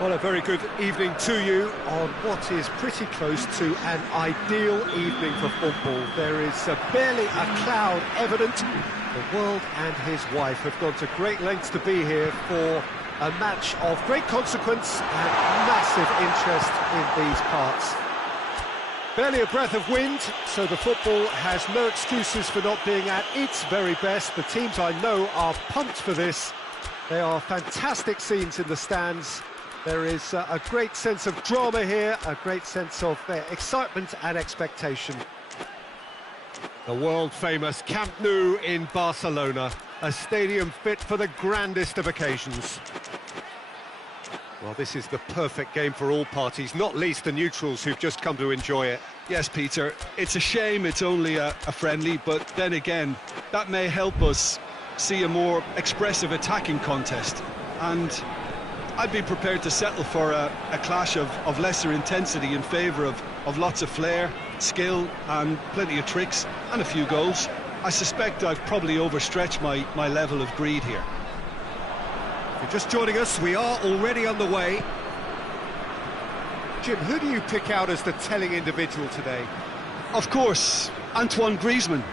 Well, a very good evening to you on what is pretty close to an ideal evening for football. There is barely a cloud evident. The world and his wife have gone to great lengths to be here for a match of great consequence and massive interest in these parts. Barely a breath of wind, so the football has no excuses for not being at its very best. The teams I know are pumped for this. They are fantastic scenes in the stands. There is a great sense of drama here, a great sense of excitement and expectation. The world-famous Camp Nou in Barcelona, a stadium fit for the grandest of occasions. Well, this is the perfect game for all parties, not least the neutrals who've just come to enjoy it. Yes, Peter, it's a shame it's only a friendly, but then again, that may help us see a more expressive attacking contest. And I'd be prepared to settle for a clash of lesser intensity in favour of lots of flair, skill and plenty of tricks and a few goals. I suspect I've probably overstretched my level of greed here. If you're just joining us, we are already underway. Jim, who do you pick out as the telling individual today? Of course, Antoine Griezmann.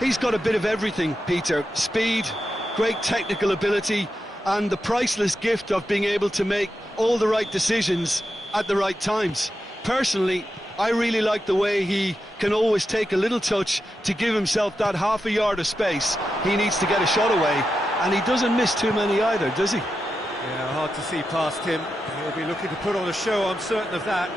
He's got a bit of everything, Peter. Speed, great technical ability, and the priceless gift of being able to make all the right decisions at the right times. Personally, I really like the way he can always take a little touch to give himself that half a yard of space he needs to get a shot away, and he doesn't miss too many either, does he? Yeah, hard to see past him. He'll be looking to put on a show, I'm certain of that.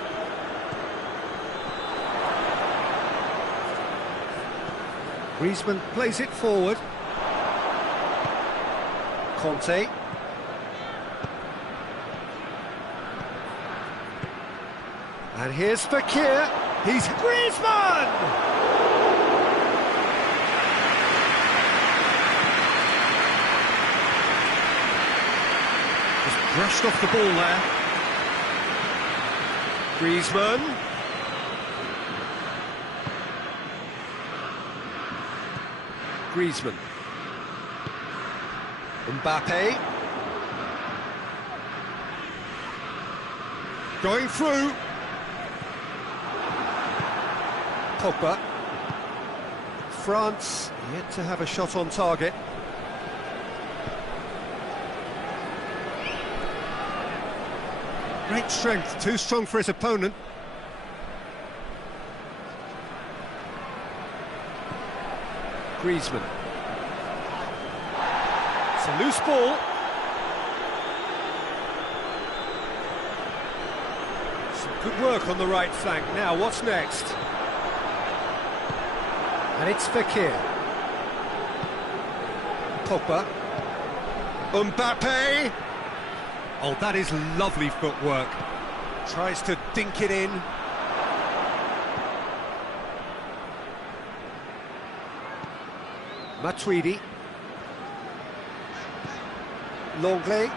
Griezmann plays it forward. Conte. And here's Fekir. He's Griezmann! Just brushed off the ball there. Griezmann. Griezmann. Mbappe. Going through. Pogba. France yet to have a shot on target. Great strength, too strong for his opponent. Griezmann. It's a loose ball. Some good work on the right flank. Now, what's next? And it's Fekir. Pogba. Mbappe. Oh, that is lovely footwork. Tries to dink it in. Matuidi. Longley.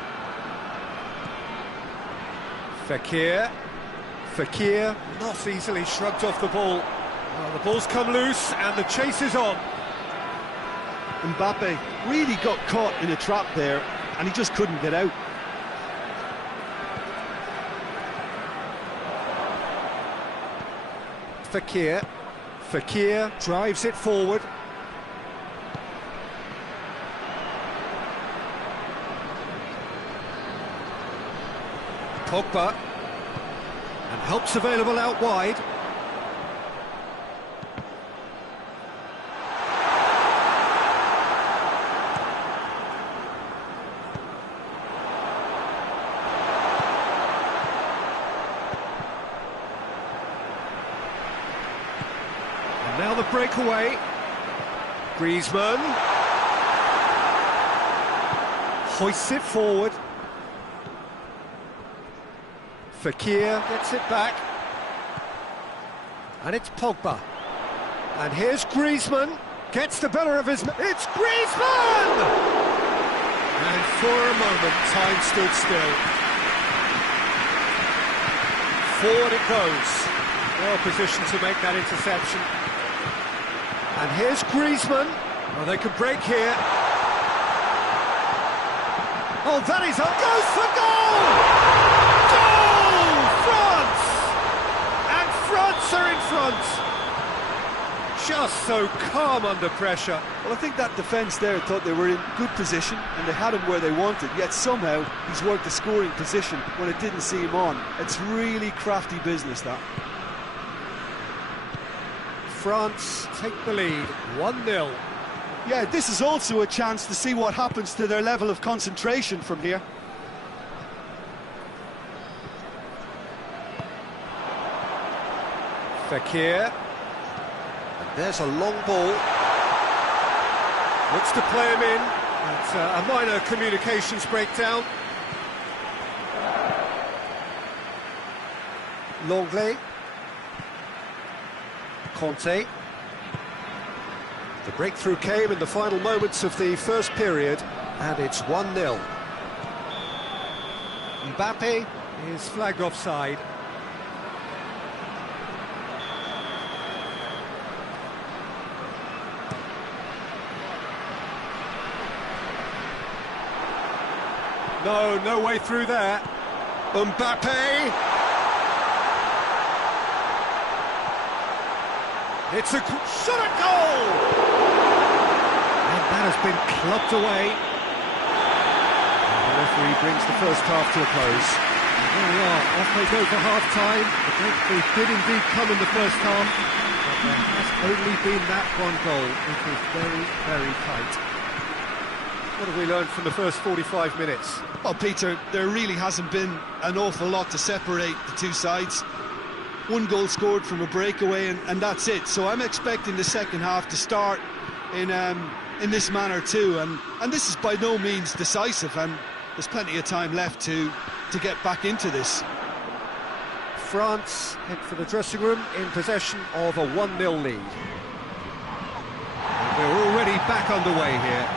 Fekir. Fekir not easily shrugged off the ball. Well, the ball's come loose and the chase is on. Mbappe really got caught in a trap there and he just couldn't get out. Fekir. Fekir drives it forward. Pogba. And help's available out wide. And now the breakaway. Griezmann. Hoists it forward. Fekir gets it back. And it's Pogba. And here's Griezmann. Gets the better of his... It's Griezmann! And for a moment, time stood still. Forward it goes. Well positioned to make that interception. And here's Griezmann. Oh, they could break here. Oh, that is... Goes for goal! just so calm under pressure. Well, I think that defence there thought they were in good position and they had him where they wanted, yet somehow he's worked the scoring position when it didn't see him on. It's really crafty business, that. France take the lead, 1-0. Yeah, this is also a chance to see what happens to their level of concentration from here. Fekir. And there's a long ball. Looks to play him in. That's a minor communications breakdown. Longley. Conte. The breakthrough came in the final moments of the first period, and it's 1-0. Mbappe is flagged offside. No way through there. Mbappe! It's a shot at goal! And that has been clubbed away. And the referee brings the first half to a close. And there we are, off they go for half-time. The breakthrough did indeed come in the first half, but there has only been that one goal. It was very, very tight. What have we learned from the first 45 minutes? Well, Peter, there really hasn't been an awful lot to separate the two sides. One goal scored from a breakaway, and that's it. So I'm expecting the second half to start in this manner too. And this is by no means decisive, and there's plenty of time left to get back into this. France head for the dressing room in possession of a 1-0 lead. And we're already back underway here.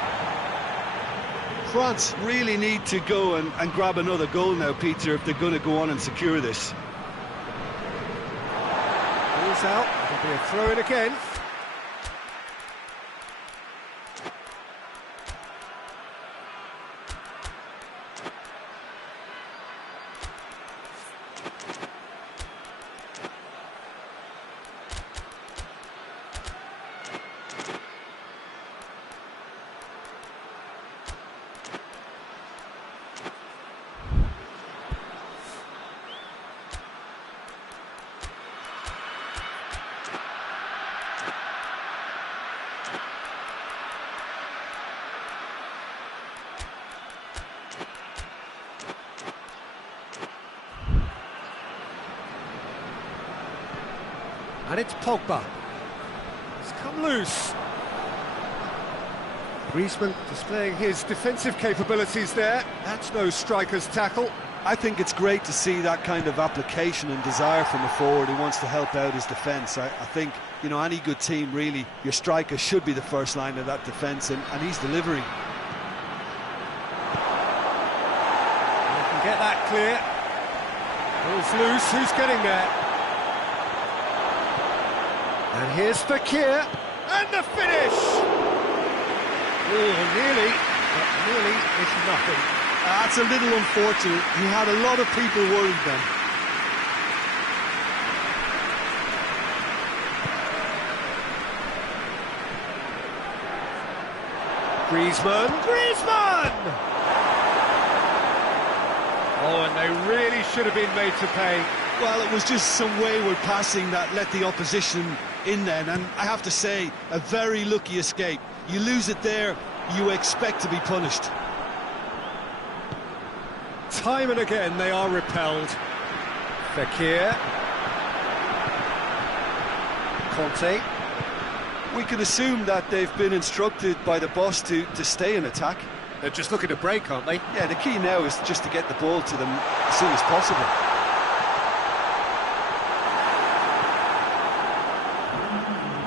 France really need to go and grab another goal now, Peter, if they're going to go on and secure this. Ball's out, it'll be a throw-in again. And it's Pogba. It's come loose. Griezmann displaying his defensive capabilities there. That's no striker's tackle. I think it's great to see that kind of application and desire from a forward who wants to help out his defence. I think, you know, any good team, really, your striker should be the first line of that defence, and he's delivering. You can get that clear. Ball's loose, who's getting there? And here's Fekir, and the finish! Oh, nearly, but nearly is nothing. That's a little unfortunate. He had a lot of people worried then. Griezmann! Oh, and they really should have been made to pay. Well, it was just some wayward passing that let the opposition in then, and I have to say, a very lucky escape. You lose it there, you expect to be punished. Time and again they are repelled. Fekir. Conte. We can assume that they've been instructed by the boss to stay in attack. They're just looking to break, aren't they? Yeah, the key now is just to get the ball to them as soon as possible.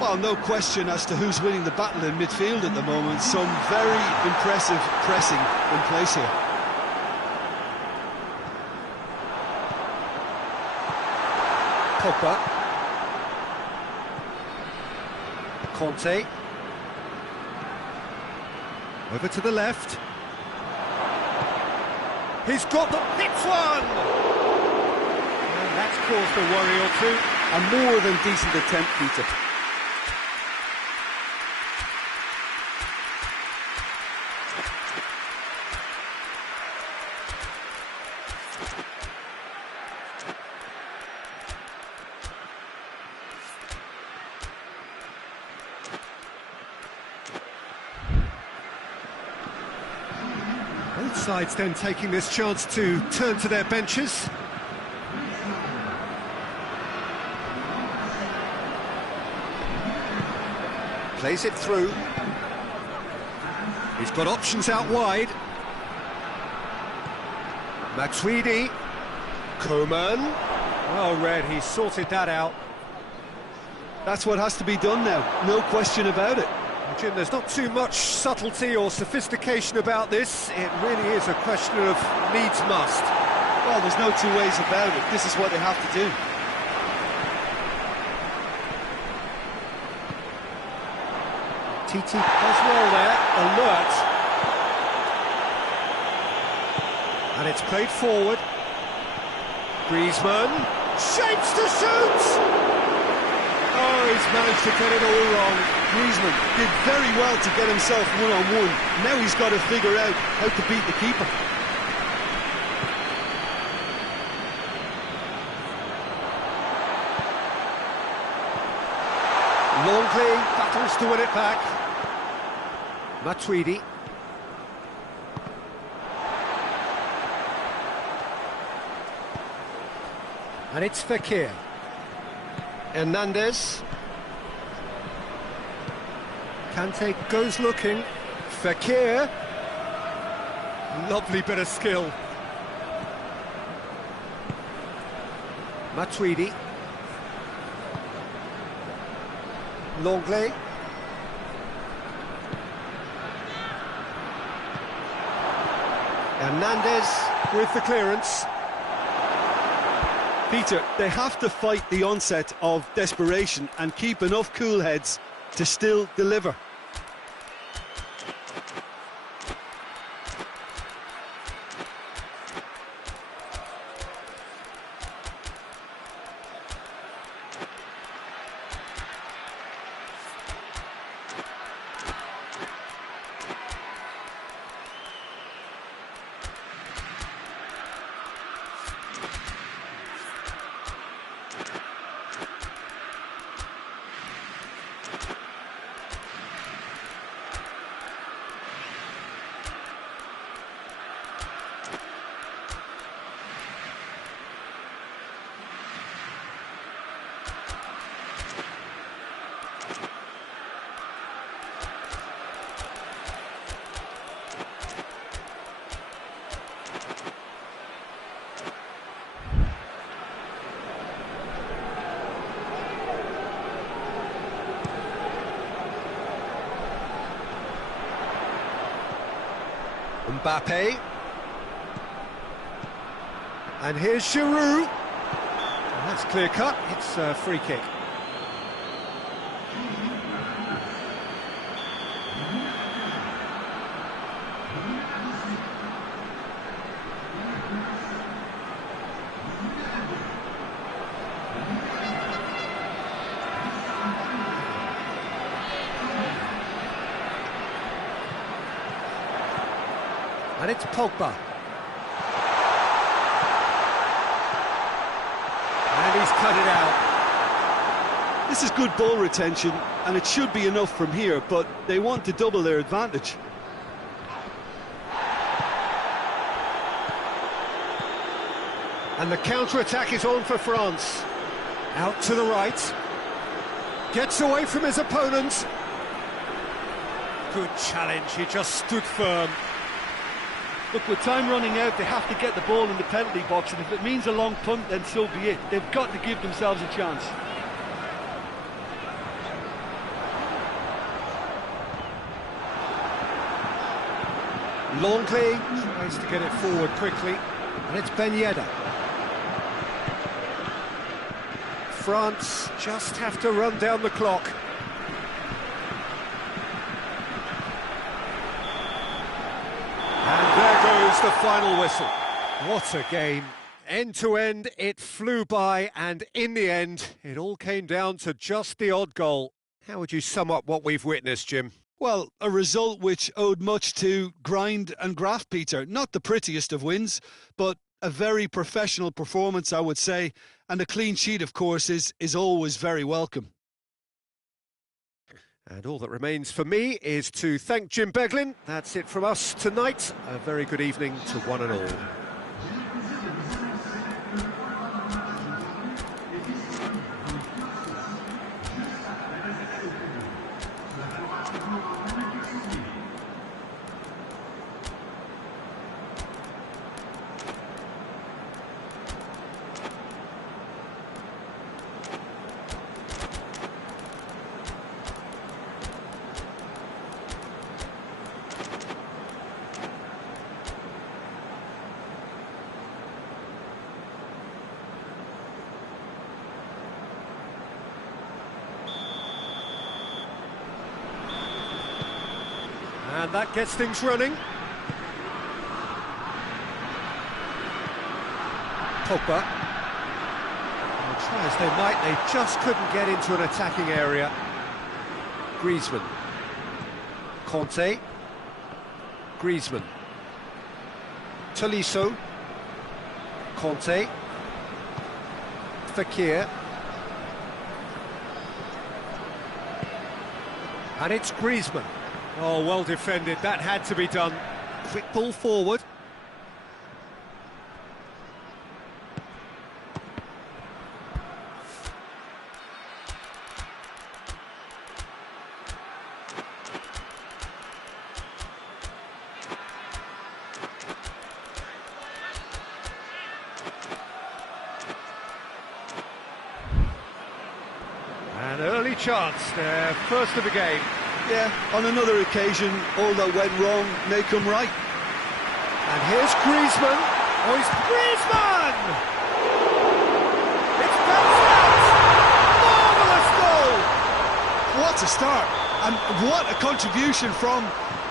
Well, no question as to who's winning the battle in midfield at the moment. Some very impressive pressing in place here. Pogba. Conte. Over to the left. He's got the hits one! And that's caused a worry or two. A more than decent attempt, Peter. Both sides then taking this chance to turn to their benches. Plays it through. He's got options out wide. Matuidi. Coman. Well read, he sorted that out. That's what has to be done now, no question about it. Jim, there's not too much subtlety or sophistication about this. It really is a question of needs must. Well, there's no two ways about it. This is what they have to do. TT does well there, alert. And it's played forward. Griezmann shapes to shoot! Oh, he's managed to get it all wrong. Griezmann did very well to get himself one-on-one. Now he's got to figure out how to beat the keeper. Longley battles to win it back. Matuidi. And it's Fekir. Hernandez. Kante goes looking. Fekir. Lovely bit of skill. Matuidi. Longley. Hernandez with the clearance. Peter, they have to fight the onset of desperation and keep enough cool heads to still deliver. Mbappe. And here's Giroud. That's clear cut, it's a free kick. And it's Pogba. And he's cut it out. This is good ball retention, and it should be enough from here, but they want to double their advantage. And the counter-attack is on for France. Out to the right. Gets away from his opponent. Good challenge, he just stood firm. Look, with time running out, they have to get the ball in the penalty box, and if it means a long punt, then so be it. They've got to give themselves a chance. Longley tries to get it forward quickly, and it's Ben Yedder. France just have to run down the clock. And there goes the final whistle. What a game. End to end, it flew by, and in the end, it all came down to just the odd goal. How would you sum up what we've witnessed, Jim? Well, a result which owed much to grind and graft, Peter. Not the prettiest of wins, but a very professional performance, I would say. And a clean sheet, of course, is always very welcome. And all that remains for me is to thank Jim Beglin. That's it from us tonight. A very good evening to one and all. And that gets things running. Pogba. And try as they might, they just couldn't get into an attacking area. Griezmann. Conte. Griezmann. Tolisso. Conte. Fekir. And it's Griezmann. Oh, well defended, that had to be done. Quick ball forward. An early chance there, first of the game. Yeah, on another occasion, all that went wrong may come right. And here's Griezmann. Oh, it's Griezmann! It's bounced out! Marvellous goal! What a start, and what a contribution from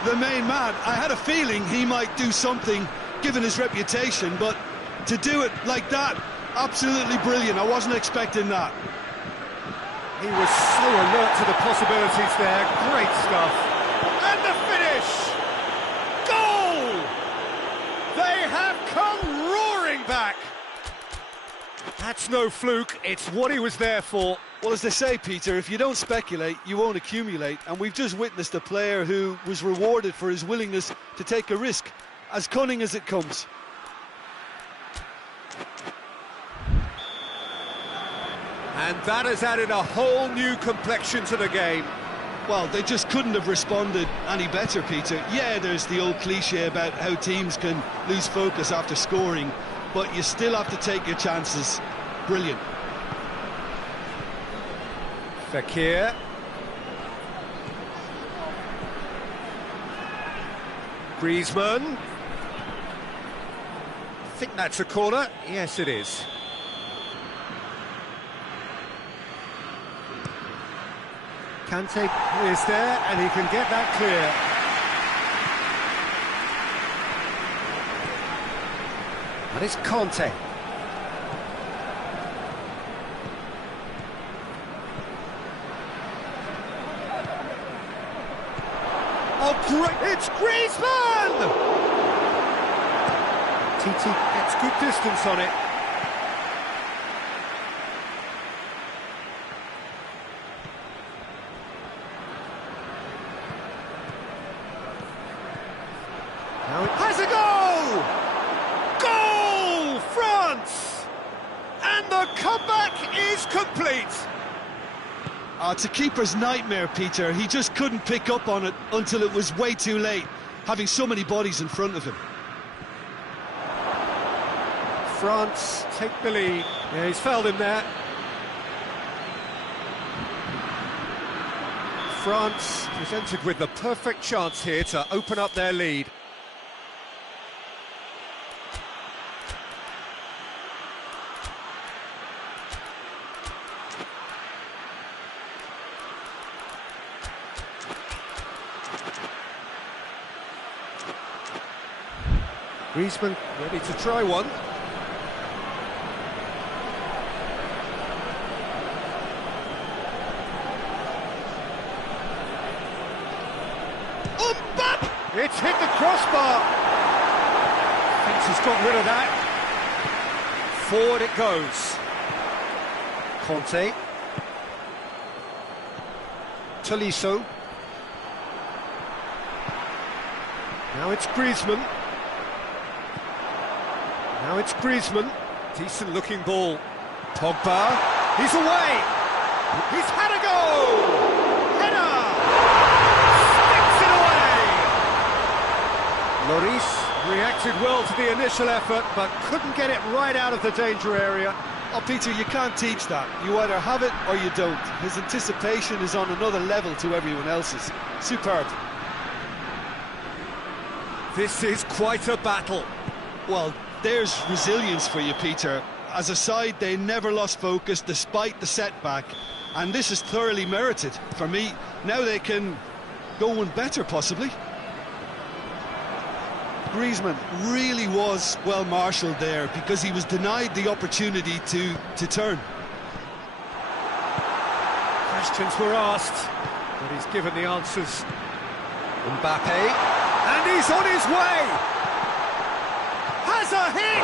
the main man. I had a feeling he might do something, given his reputation, but to do it like that, absolutely brilliant. I wasn't expecting that. He was so alert to the possibilities there. Great stuff. And the finish! Goal! They have come roaring back. That's no fluke. It's what he was there for. Well, as they say, Peter, if you don't speculate, you won't accumulate. And we've just witnessed a player who was rewarded for his willingness to take a risk, as cunning as it comes. And that has added a whole new complexion to the game. Well, they just couldn't have responded any better, Peter. Yeah, there's the old cliche about how teams can lose focus after scoring, but you still have to take your chances. Brilliant. Fekir. Griezmann. I think that's a corner. Yes, it is. Kante is there, and he can get that clear. And it's Conte. Oh, great! It's Griezmann! Titi gets good distance on it. Now it has a goal! Goal! France! And the comeback is complete! It's a keeper's nightmare, Peter. He just couldn't pick up on it until it was way too late, having so many bodies in front of him. France take the lead. Yeah, he's fouled him there. France presented with the perfect chance here to open up their lead. Griezmann ready to try one. It's hit the crossbar. Fence has got rid of that. Forward it goes. Conte. Tolisso. Now it's Griezmann. Now it's Griezmann. Decent looking ball. Pogba. He's away. He's had a go. Header. Sticks it away. Lloris reacted well to the initial effort, but couldn't get it right out of the danger area. Oh, Peter, you can't teach that. You either have it or you don't. His anticipation is on another level to everyone else's. Superb. This is quite a battle. Well, there's resilience for you, Peter. As a side, they never lost focus despite the setback, and this is thoroughly merited. For me, now they can go one better, possibly. Griezmann really was well marshalled there because he was denied the opportunity to turn. Questions were asked, but he's given the answers. Mbappe, and he's on his way! Has a hit!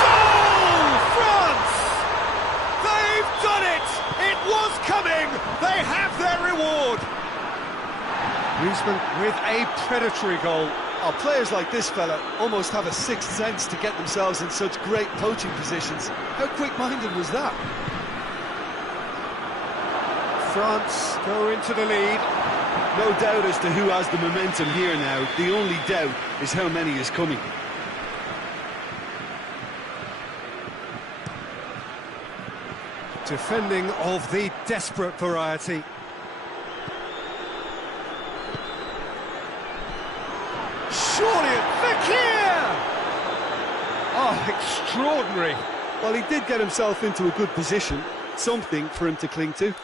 Goal! France! They've done it! It was coming! They have their reward! Griezmann with a predatory goal. Oh, players like this fella almost have a sixth sense to get themselves in such great poaching positions. How quick-minded was that? France go into the lead. No doubt as to who has the momentum here now. The only doubt is how many is coming. Defending of the desperate variety. Surely Fekir! Oh, extraordinary. Well, he did get himself into a good position. Something for him to cling to.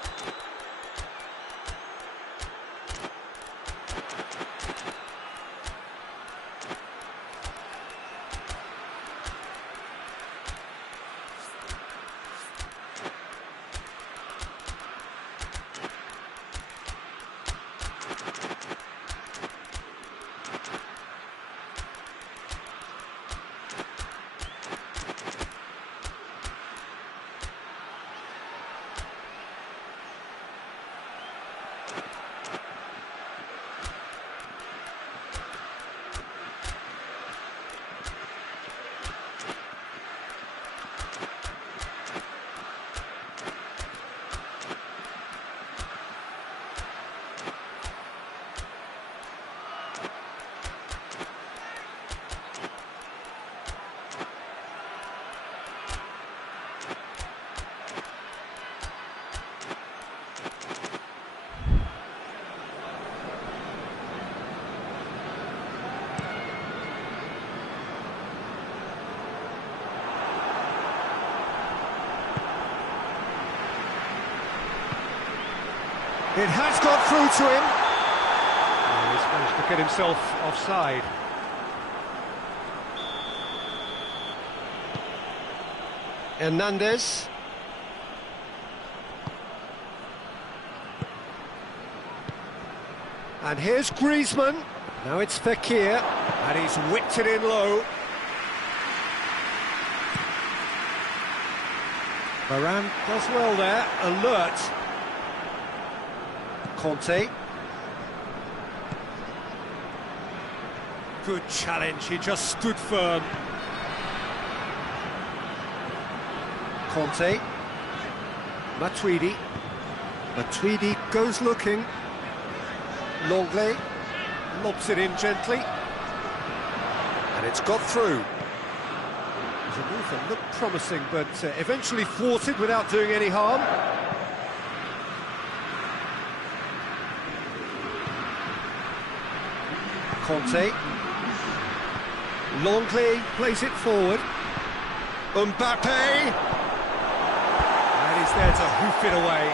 It has got through to him. Oh, he's managed to get himself offside. Hernandez. And here's Griezmann. Now it's Fekir. And he's whipped it in low. Varane does well there. Alert. Conte. Good challenge, he just stood firm. Conte. Matuidi. Matuidi goes looking. Longley lobs it in gently. And it's got through. The move that looked promising, but eventually thwarted without doing any harm. Conte. Longley plays it forward. Mbappe! And he's there to hoof it away.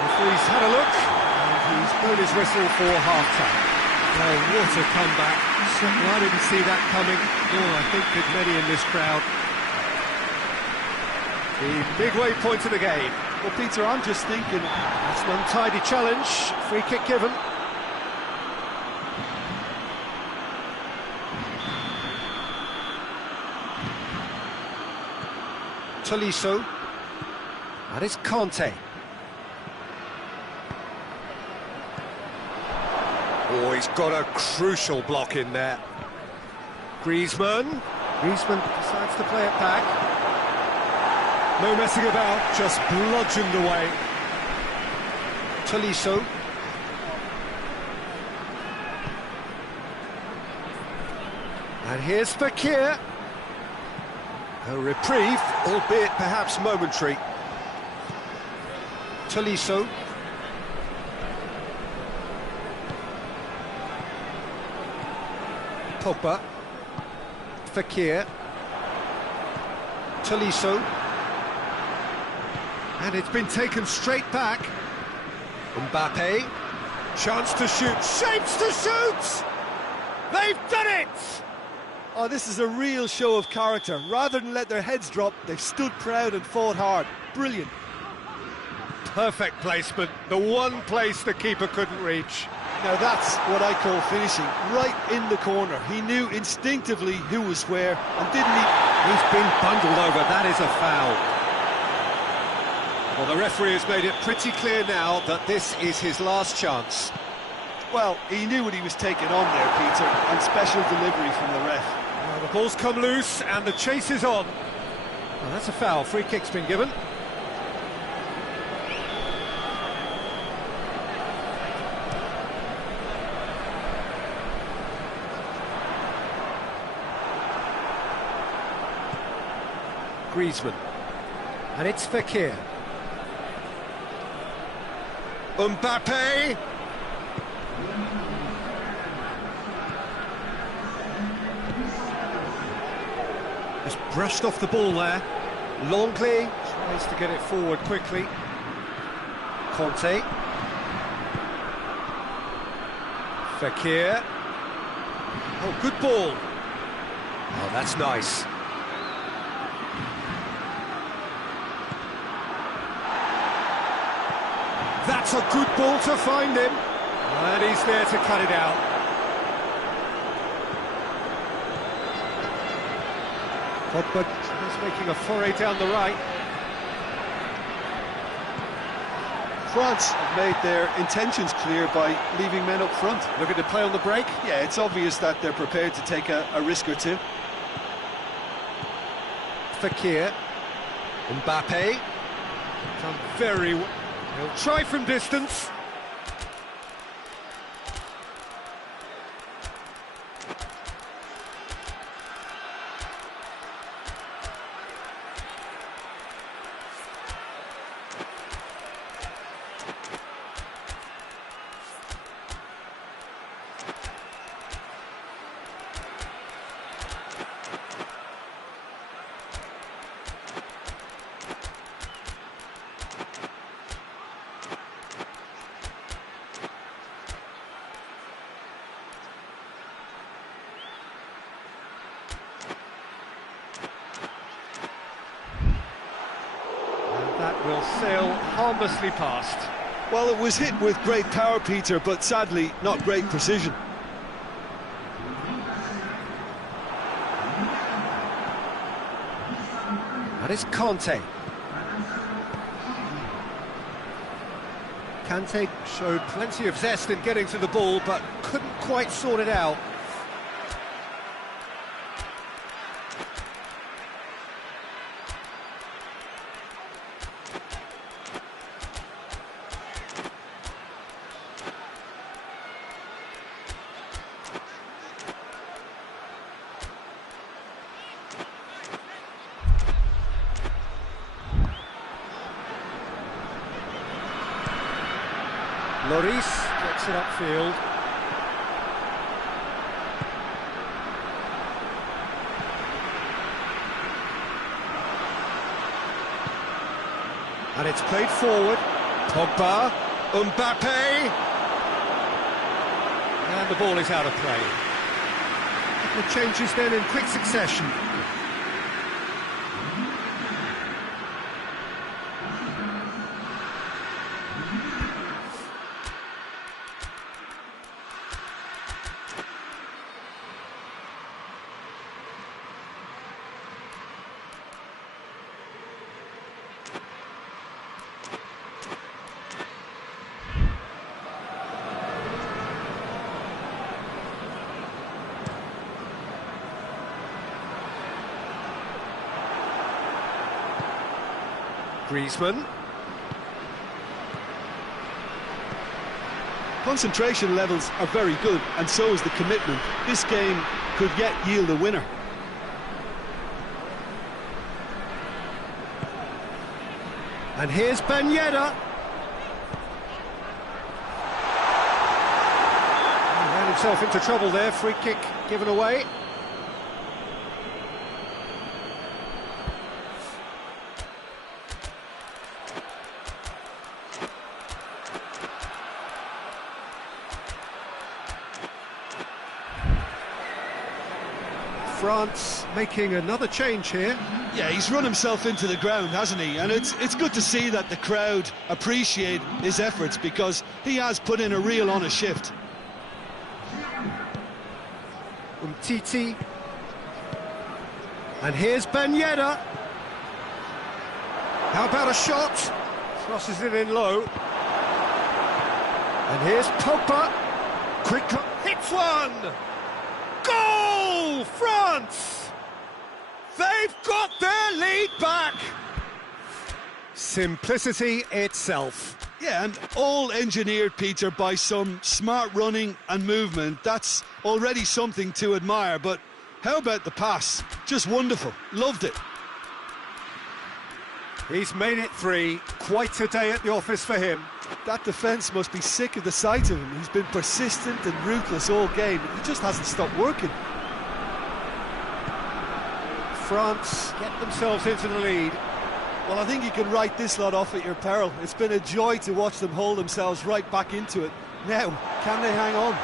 Referee's had a look, and he's blown his whistle for half-time. Oh, what a comeback. Certainly I didn't see that coming, nor I think did many in this crowd. The midway point of the game. Well, Peter, I'm just thinking... That's an untidy challenge. Free kick given. Tolisso. That is Conte. Oh, he's got a crucial block in there. Griezmann. Griezmann decides to play it back. No messing about, just bludgeoned away. Tolisso. And here's Fekir. A reprieve, albeit perhaps momentary. Tolisso. Pogba. Fekir. Tolisso. And it's been taken straight back. Mbappe. Chance to shoot. Shapes to shoot! They've done it! Oh, this is a real show of character. Rather than let their heads drop, they've stood proud and fought hard. Brilliant. Perfect placement. The one place the keeper couldn't reach. Now that's what I call finishing. Right in the corner. He knew instinctively who was where, and didn't he? He's been bundled over. That is a foul. Well, the referee has made it pretty clear now that this is his last chance. Well, he knew what he was taking on there, Peter, and special delivery from the ref. Well, the ball's come loose and the chase is on. Well, that's a foul. Free kick's been given. Griezmann. And it's Fekir. Mbappe. Just brushed off the ball there. Longley tries to get it forward quickly. Conte. Fekir. Oh, good ball. Oh, that's nice. That's a good ball to find him. And he's there to cut it out. Pogba is making a foray down the right. France have made their intentions clear by leaving men up front. Looking to play on the break. Yeah, it's obvious that they're prepared to take a risk or two. Fekir. Mbappe. Done very well. He'll try from distance. That will sail harmlessly past. Well, it was hit with great power, Peter, but sadly not great precision. That is Conte. Kante showed plenty of zest in getting to the ball, but couldn't quite sort it out. Lloris gets it upfield. And it's played forward. Pogba, Mbappe. And the ball is out of play. A couple of changes then in quick succession. Griezmann. Concentration levels are very good, and so is the commitment. This game could yet yield a winner. And here's Ben Yedder. He ran himself into trouble there, free kick given away. France making another change here. Yeah, he's run himself into the ground, hasn't he? And it's good to see that the crowd appreciate his efforts, because he has put in a real honest shift. Titi. And here's Ben Yedder. How about a shot? Crosses it in low. And here's Pogba. Quick hits one. Goal, France! They've got their lead back. Simplicity itself. Yeah, and all engineered, Peter, by some smart running and movement. That's already something to admire, but how about the pass? Just wonderful. Loved it. He's made it 3. Quite a day at the office for him. That defence must be sick of the sight of him. He's been persistent and ruthless all game. He just hasn't stopped working. France get themselves into the lead. Well, I think you can write this lot off at your peril. It's been a joy to watch them hold themselves right back into it. Now, can they hang on?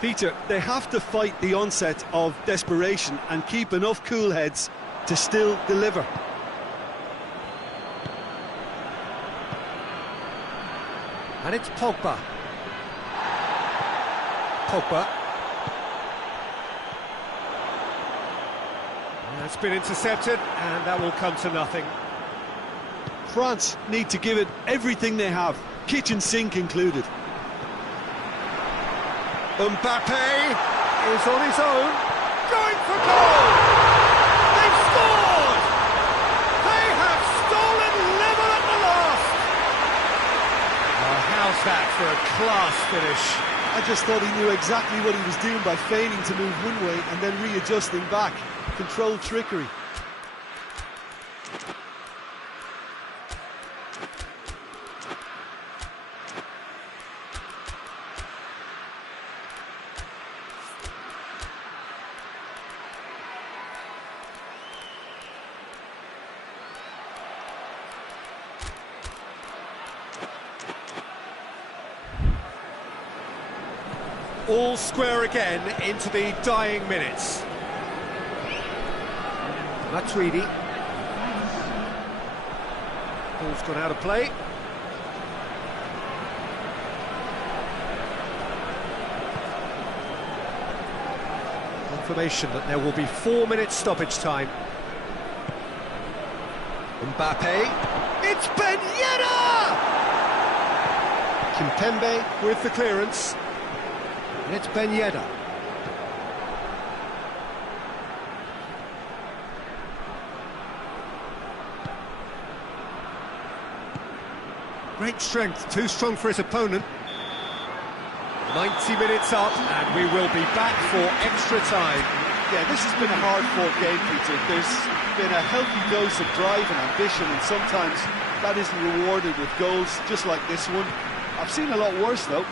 Peter, they have to fight the onset of desperation and keep enough cool heads to still deliver. And it's Pogba. Pogba. That's been intercepted, and that will come to nothing. France need to give it everything they have, kitchen sink included. Mbappe is on his own, going for goal! They've scored! They have stolen level at the last! Oh, how's that for a class finish? I just thought he knew exactly what he was doing by feigning to move one way and then readjusting back. Controlled trickery. All square again into the dying minutes. Matuidi. Ball's gone out of play. Confirmation that there will be 4 minutes stoppage time. Mbappe. It's Ben Yedder! Kimpembe with the clearance. And it's Ben Yedder. Great strength, too strong for his opponent. 90 minutes up, and we will be back for extra time. Yeah, this has been a hard-fought game, Peter. There's been a healthy dose of drive and ambition, and sometimes that isn't rewarded with goals, just like this one. I've seen a lot worse, though.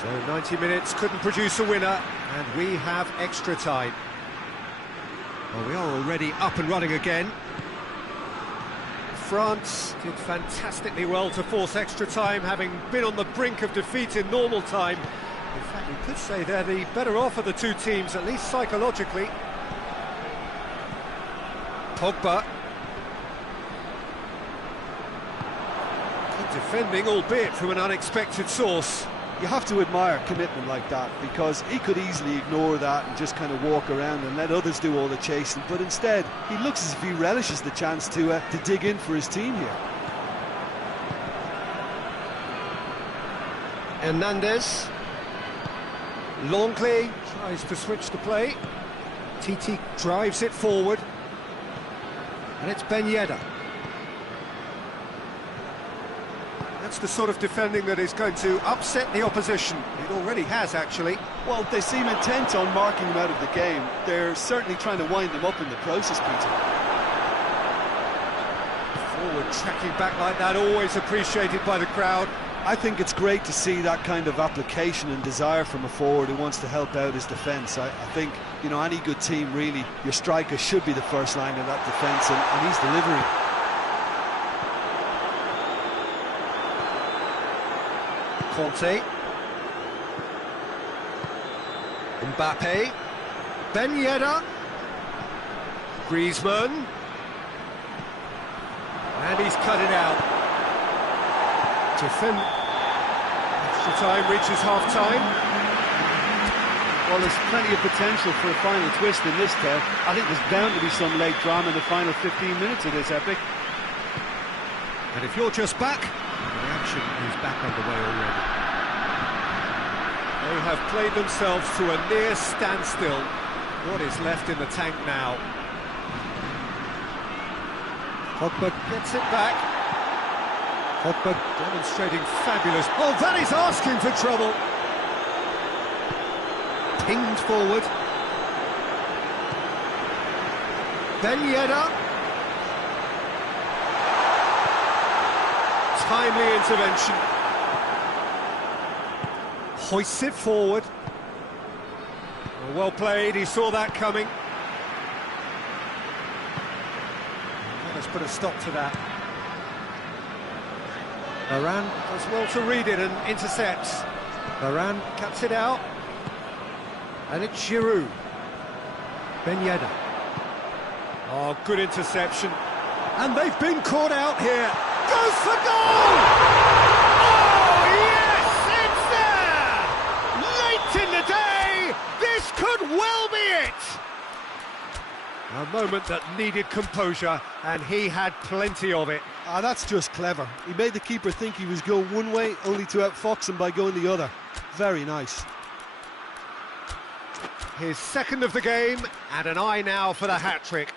So 90 minutes couldn't produce a winner, and we have extra time. Well, we are already up and running again. France did fantastically well to force extra time, having been on the brink of defeat in normal time. In fact, we could say they're the better off of the two teams, at least psychologically. Pogba. Good defending, albeit from an unexpected source. You have to admire commitment like that, because he could easily ignore that and just kind of walk around and let others do all the chasing, but instead he looks as if he relishes the chance to dig in for his team here. Hernandez. Longley tries to switch the play. Titi drives it forward. And it's Ben Yedder. That's the sort of defending that is going to upset the opposition. It already has, actually. Well, they seem intent on marking him out of the game. They're certainly trying to wind him up in the process, Peter. Forward tracking back like that, always appreciated by the crowd. I think it's great to see that kind of application and desire from a forward who wants to help out his defence. I think, you know, any good team, really, your striker should be the first line of that defence, and he's delivering. Conte. Mbappe. Ben Yedder. Griezmann. And he's cut it out. Defend. Extra time reaches half-time. Well, there's plenty of potential for a final twist in this tale. I think there's bound to be some late drama in the final 15 minutes of this epic. And if you're just back, the action is back underway already. They have played themselves to a near standstill. What is left in the tank now? Pogba gets it back. Pogba demonstrating fabulous... Oh, that is asking for trouble! Pinged forward. Ben Yedder. Timely intervention. Hoists it forward. Well played, he saw that coming. Let's put a stop to that. Varane does well to read it and intercepts. Varane cuts it out. And it's Giroud. Ben Yedder. Oh, good interception. And they've been caught out here. Goes for goal! Oh, yes, it's there! Late in the day, this could well be it! A moment that needed composure, and he had plenty of it. Ah, that's just clever. He made the keeper think he was going one way, only to outfox him by going the other. Very nice. His second of the game, and an eye now for the hat-trick.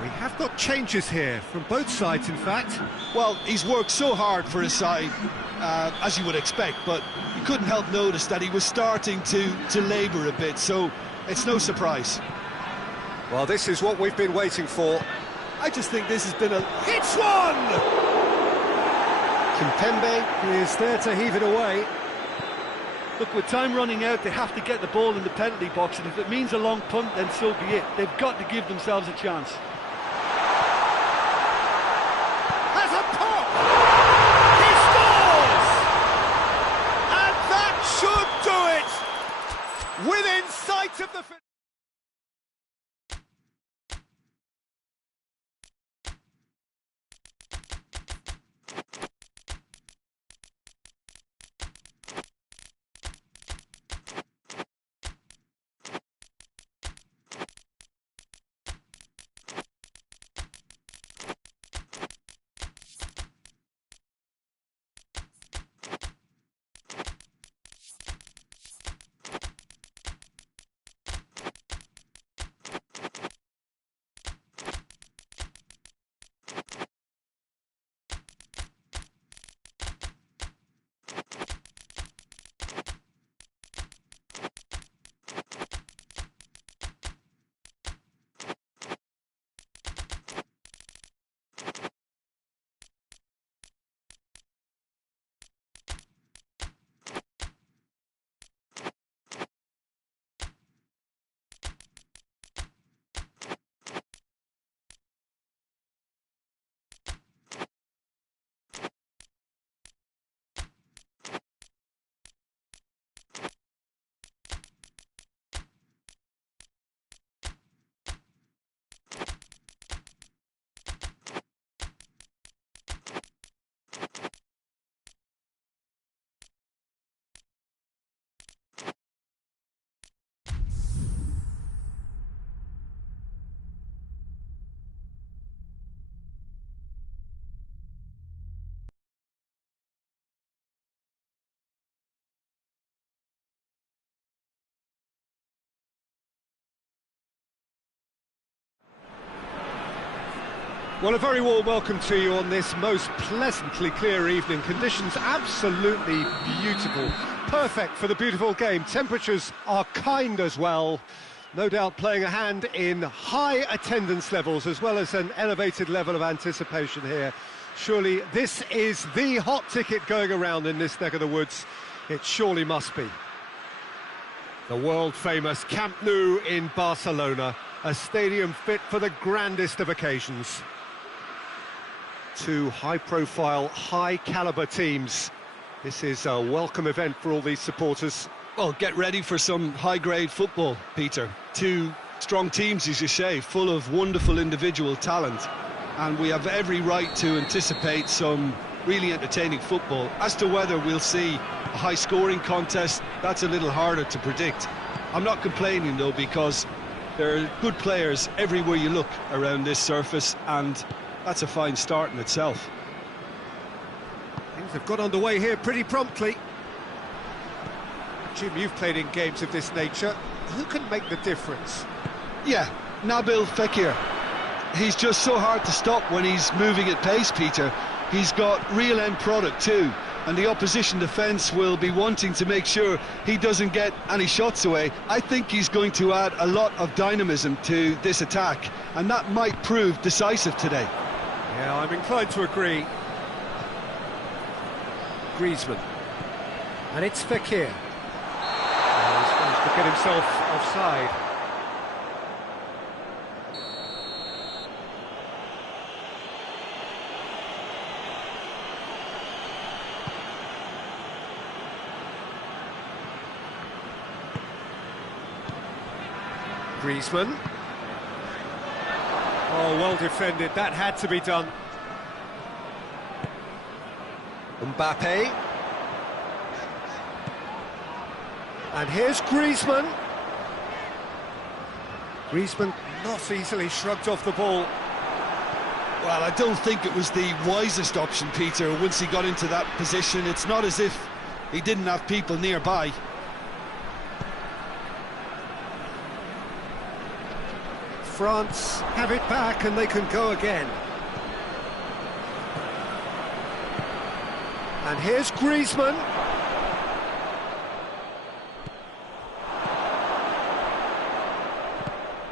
We have got changes here, from both sides in fact. Well, he's worked so hard for his side, as you would expect, but you couldn't help notice that he was starting to labour a bit, so it's no surprise. Well, this is what we've been waiting for. I just think this has been a... It's one! Kimpembe is there to heave it away. Look, with time running out, they have to get the ball in the penalty box, and if it means a long punt, then so be it. They've got to give themselves a chance. Has a pop! He scores! And that should do it! Within sight of the... Well, a very warm welcome to you on this most pleasantly clear evening. Conditions absolutely beautiful. Perfect for the beautiful game. Temperatures are kind as well. No doubt playing a hand in high attendance levels as well as an elevated level of anticipation here. Surely this is the hot ticket going around in this neck of the woods. It surely must be. The world-famous Camp Nou in Barcelona, a stadium fit for the grandest of occasions. Two high-profile, high-caliber teams. This is a welcome event for all these supporters. Well, get ready for some high-grade football, Peter. Two strong teams, as you say, full of wonderful individual talent. And we have every right to anticipate some really entertaining football. As to whether we'll see a high-scoring contest, that's a little harder to predict. I'm not complaining, though, because there are good players everywhere you look around this surface, and that's a fine start in itself. Things have got underway here pretty promptly. Jim, you've played in games of this nature. Who can make the difference? Yeah, Nabil Fekir. He's just so hard to stop when he's moving at pace, Peter. He's got real end product too, and the opposition defence will be wanting to make sure he doesn't get any shots away. I think he's going to add a lot of dynamism to this attack, and that might prove decisive today. Yeah, I'm inclined to agree. Griezmann. And it's Fekir. Oh, he's managed to get himself offside. Griezmann. Oh, well defended. That had to be done. Mbappe. And here's Griezmann. Griezmann not easily shrugged off the ball. Well, I don't think it was the wisest option, Peter, once he got into that position. It's not as if he didn't have people nearby. France have it back and they can go again. And here's Griezmann.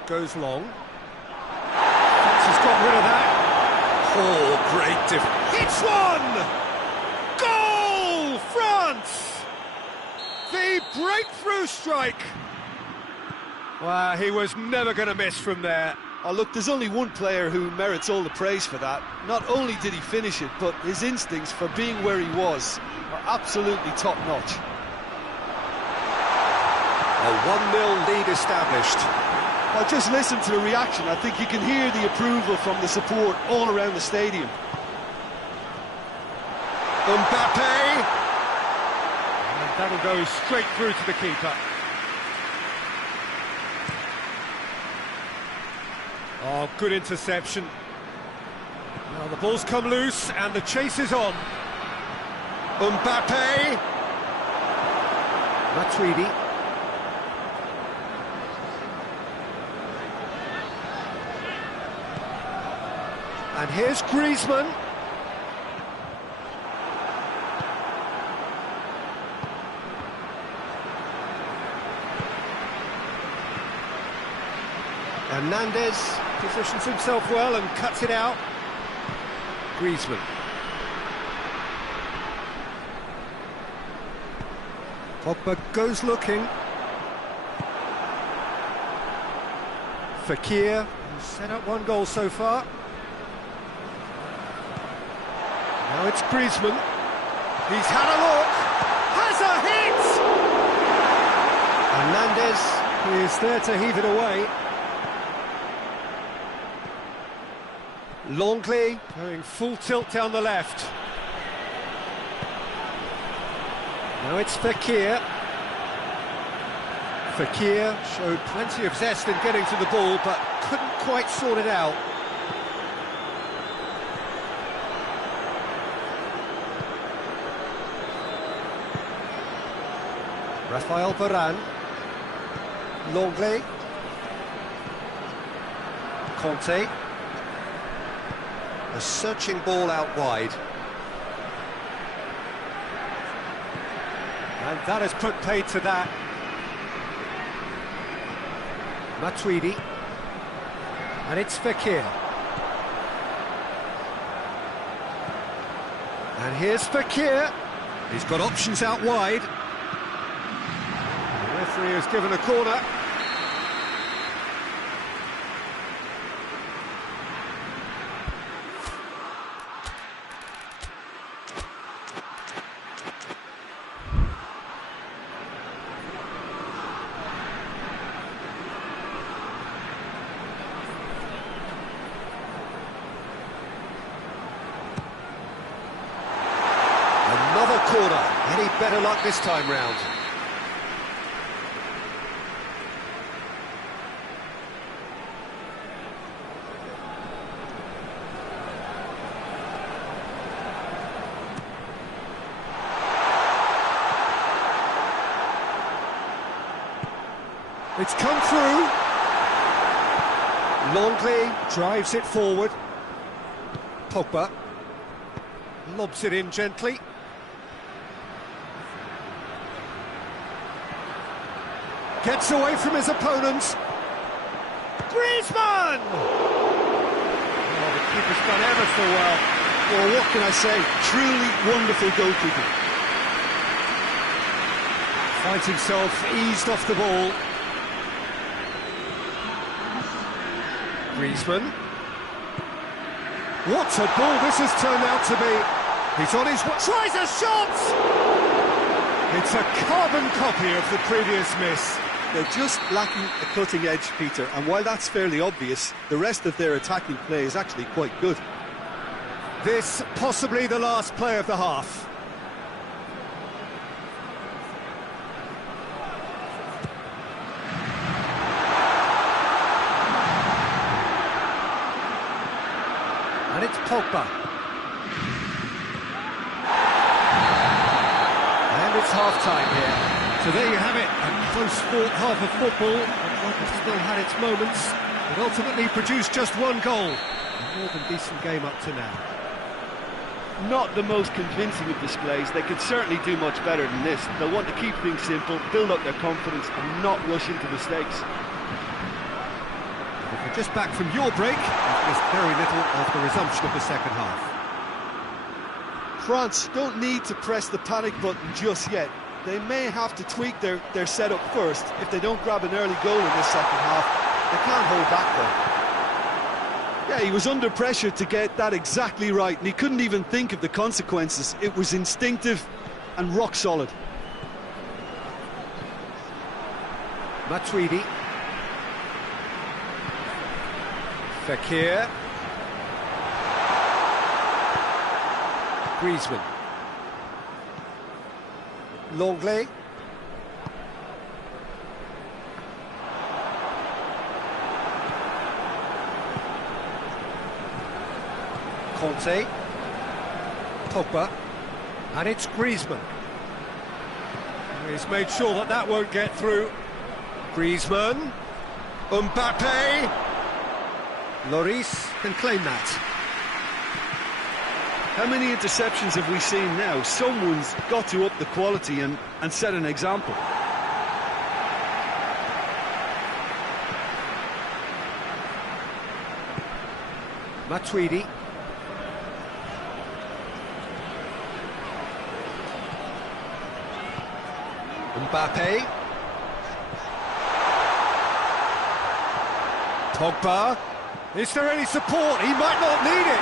Goes long. France has got rid of that. Oh, great defense. It's one! Goal, France! The breakthrough strike. Wow, he was never going to miss from there. Oh, look, there's only one player who merits all the praise for that. Not only did he finish it, but his instincts for being where he was are absolutely top-notch. A 1-0 lead established. Well, just listen to the reaction. I think you can hear the approval from the support all around the stadium. Mbappe! And that'll go straight through to the keeper. Oh, good interception. Now the ball's come loose and the chase is on. Mbappe. Matuidi. And here's Griezmann. Hernandez positions himself well and cuts it out. Griezmann. Pogba goes looking. Fekir, who's set up one goal so far. Now it's Griezmann. He's had a look. Has a hit! Hernandez is there to heave it away. Longley going full tilt down the left. Now it's Fekir. Fekir showed plenty of zest in getting to the ball, but couldn't quite sort it out. Rafael Varane. Longley. Conte. A searching ball out wide. And that has put paid to that. Matuidi. And it's Fekir. And here's Fekir. He's got options out wide. The referee has given a corner. Another corner. Any better luck this time round? It's come through. Longley drives it forward. Pogba lobs it in gently. Gets away from his opponents. Griezmann! Oh, the keeper's done ever so well. Well, what can I say? Truly wonderful goalkeeping. Finds himself eased off the ball. Griezmann. What a ball this has turned out to be. He's on his way. Tries a shot! It's a carbon copy of the previous miss. They're just lacking a cutting edge, Peter, and while that's fairly obvious, the rest of their attacking play is actually quite good. This possibly the last play of the half. And it's Pogba. And it's half-time here. So there you have it, a close-fought half of football, and one that still had its moments, but ultimately produced just one goal. A more than decent game up to now. Not the most convincing of displays. They could certainly do much better than this. They'll want to keep things simple, build up their confidence, and not rush into mistakes. If you're just back from your break, you've missed very little of the resumption of the second half. France don't need to press the panic button just yet. They may have to tweak their setup first. If they don't grab an early goal in this second half, they can't hold back though. Yeah, he was under pressure to get that exactly right, and he couldn't even think of the consequences. It was instinctive and rock solid. Matuidi. Fekir. Griezmann. Longley. Conte. Pogba. And it's Griezmann. He's made sure that that won't get through. Griezmann. Mbappe. Lloris can claim that. How many interceptions have we seen now? Someone's got to up the quality and set an example. Matuidi. Mbappe. Pogba. Is there any support? He might not need it.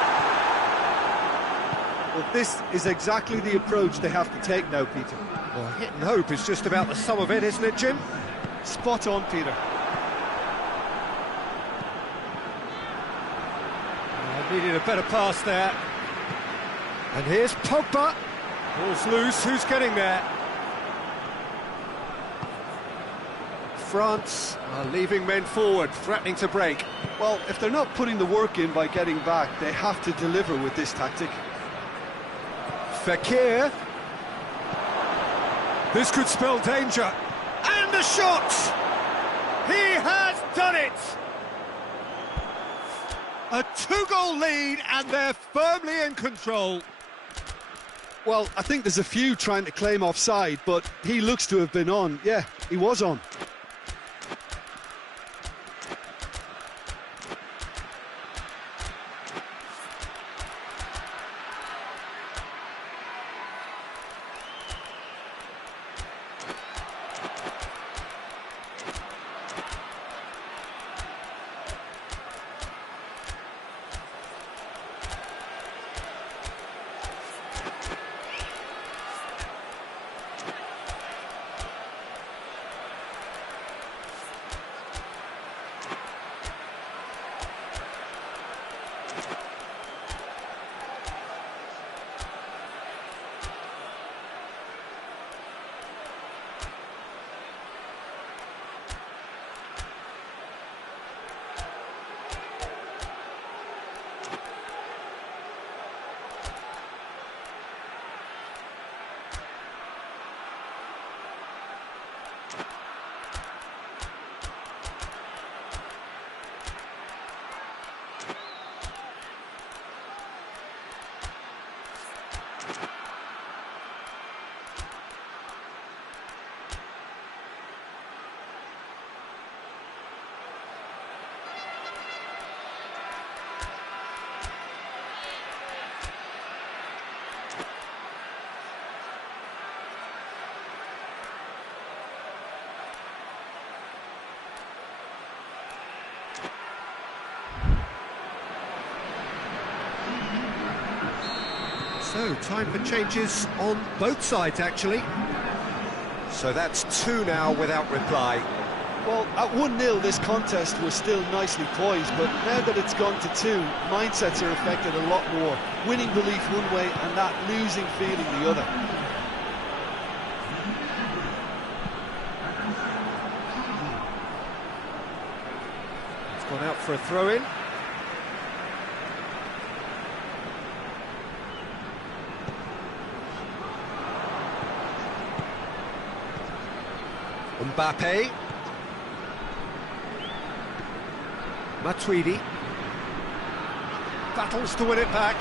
Well, this is exactly the approach they have to take now, Peter. Well, hit and hope is just about the sum of it, isn't it, Jim? Spot on, Peter. Needed a better pass there. And here's Pogba. Ball's loose, who's getting there? France are leaving men forward, threatening to break. Well, if they're not putting the work in by getting back, they have to deliver with this tactic. Fekir. This could spell danger. And the shot! He has done it! A two-goal lead, and they're firmly in control. Well, I think there's a few trying to claim offside, but he looks to have been on. Yeah, he was on. So, time for changes on both sides, actually. So that's two now without reply. Well, at 1-0, this contest was still nicely poised, but now that it's gone to 2, mindsets are affected a lot more. Winning belief one way and that losing feeling the other. It's gone out for a throw-in. Mbappe. Matuidi. Battles to win it back.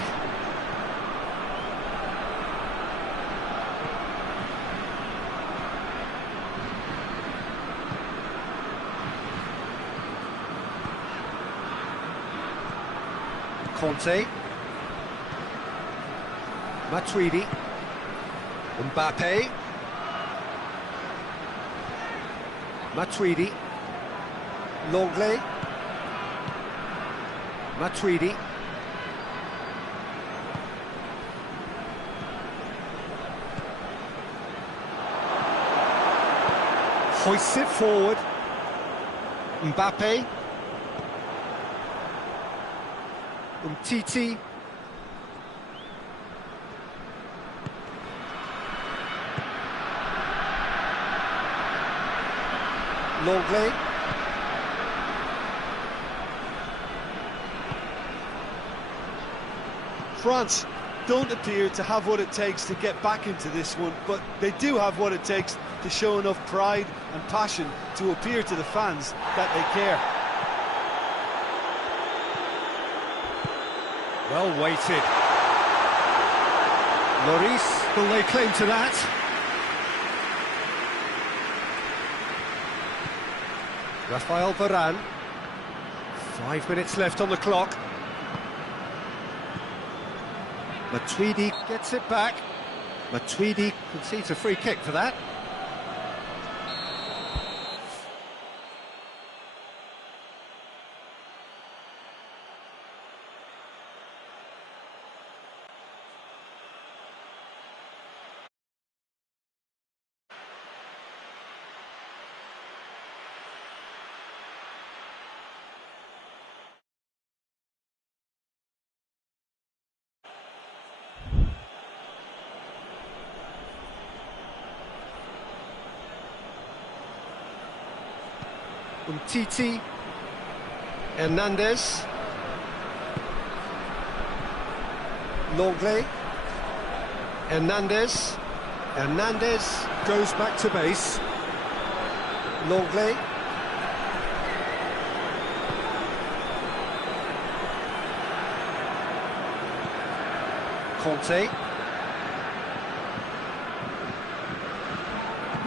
Conte. Matuidi. Mbappe. Matuidi. Longley. Matuidi. Hoists it forward. Mbappe. Umtiti. Longley. France don't appear to have what it takes to get back into this one, but they do have what it takes to show enough pride and passion to appear to the fans that they care. Well weighted. Lloris will lay claim to that. Rafael Varane. 5 minutes left on the clock. Matuidi gets it back. Matuidi concedes a free kick for that. Umtiti. Hernandez. Longley. Hernandez. Hernandez goes back to base. Longley. Conte.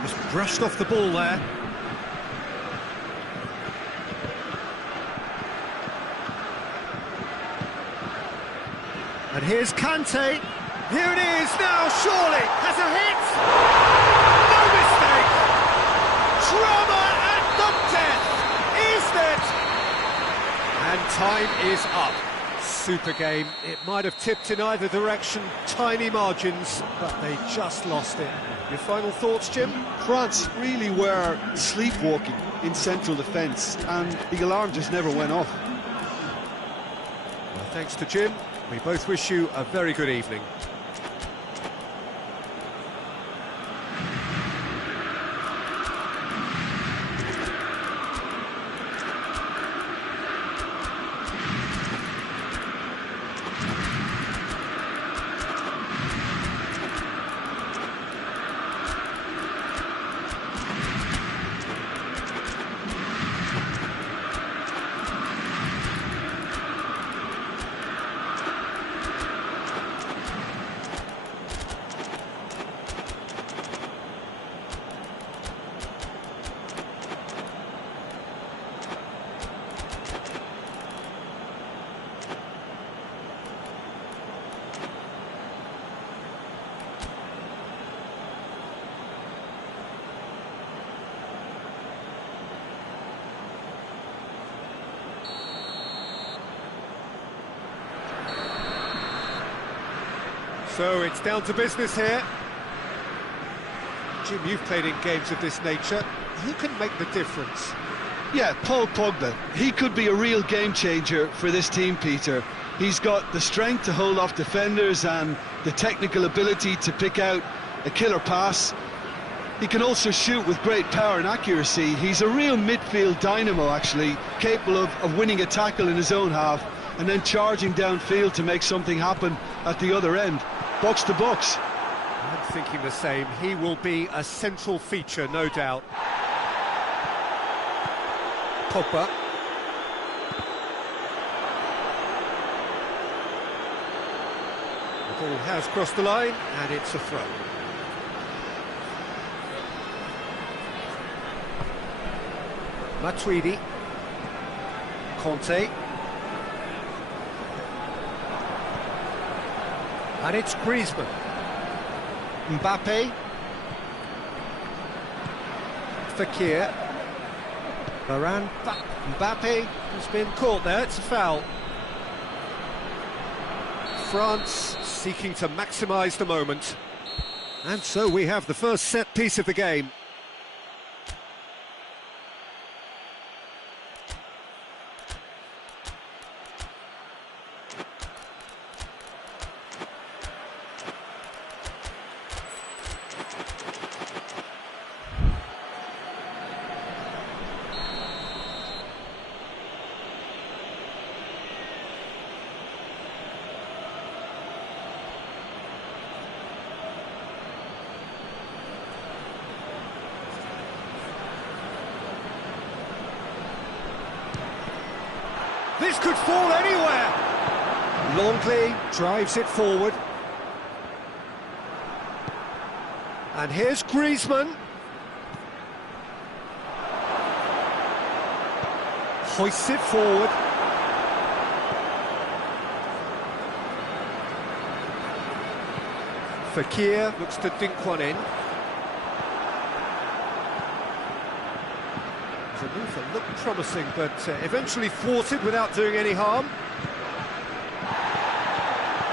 Just brushed off the ball there. And here's Kante. Here it is now, surely has a hit. No mistake. Drama at the death, is it? And time is up. Super game. It might have tipped in either direction, tiny margins, but they just lost it. Your final thoughts, Jim? France really were sleepwalking in central defence, and the alarm just never went off. Well, thanks to Jim. We both wish you a very good evening. So it's down to business here. Jim, you've played in games of this nature. Who can make the difference? Yeah, Paul Pogba. He could be a real game changer for this team, Peter. He's got the strength to hold off defenders and the technical ability to pick out a killer pass. He can also shoot with great power and accuracy. He's a real midfield dynamo, actually, capable of winning a tackle in his own half and then charging downfield to make something happen at the other end. Box to box. I'm thinking the same. He will be a central feature, no doubt. Pogba. The ball has crossed the line, and it's a throw. Matuidi. Conte. And it's Griezmann. Mbappe. Fekir. Varane. Mbappe has been caught there, it's a foul. France seeking to maximise the moment. And so we have the first set piece of the game. This could fall anywhere. Longley drives it forward. And here's Griezmann. Hoists it forward. Fekir looks to dink one in. A move that looked promising, but eventually thwarted without doing any harm.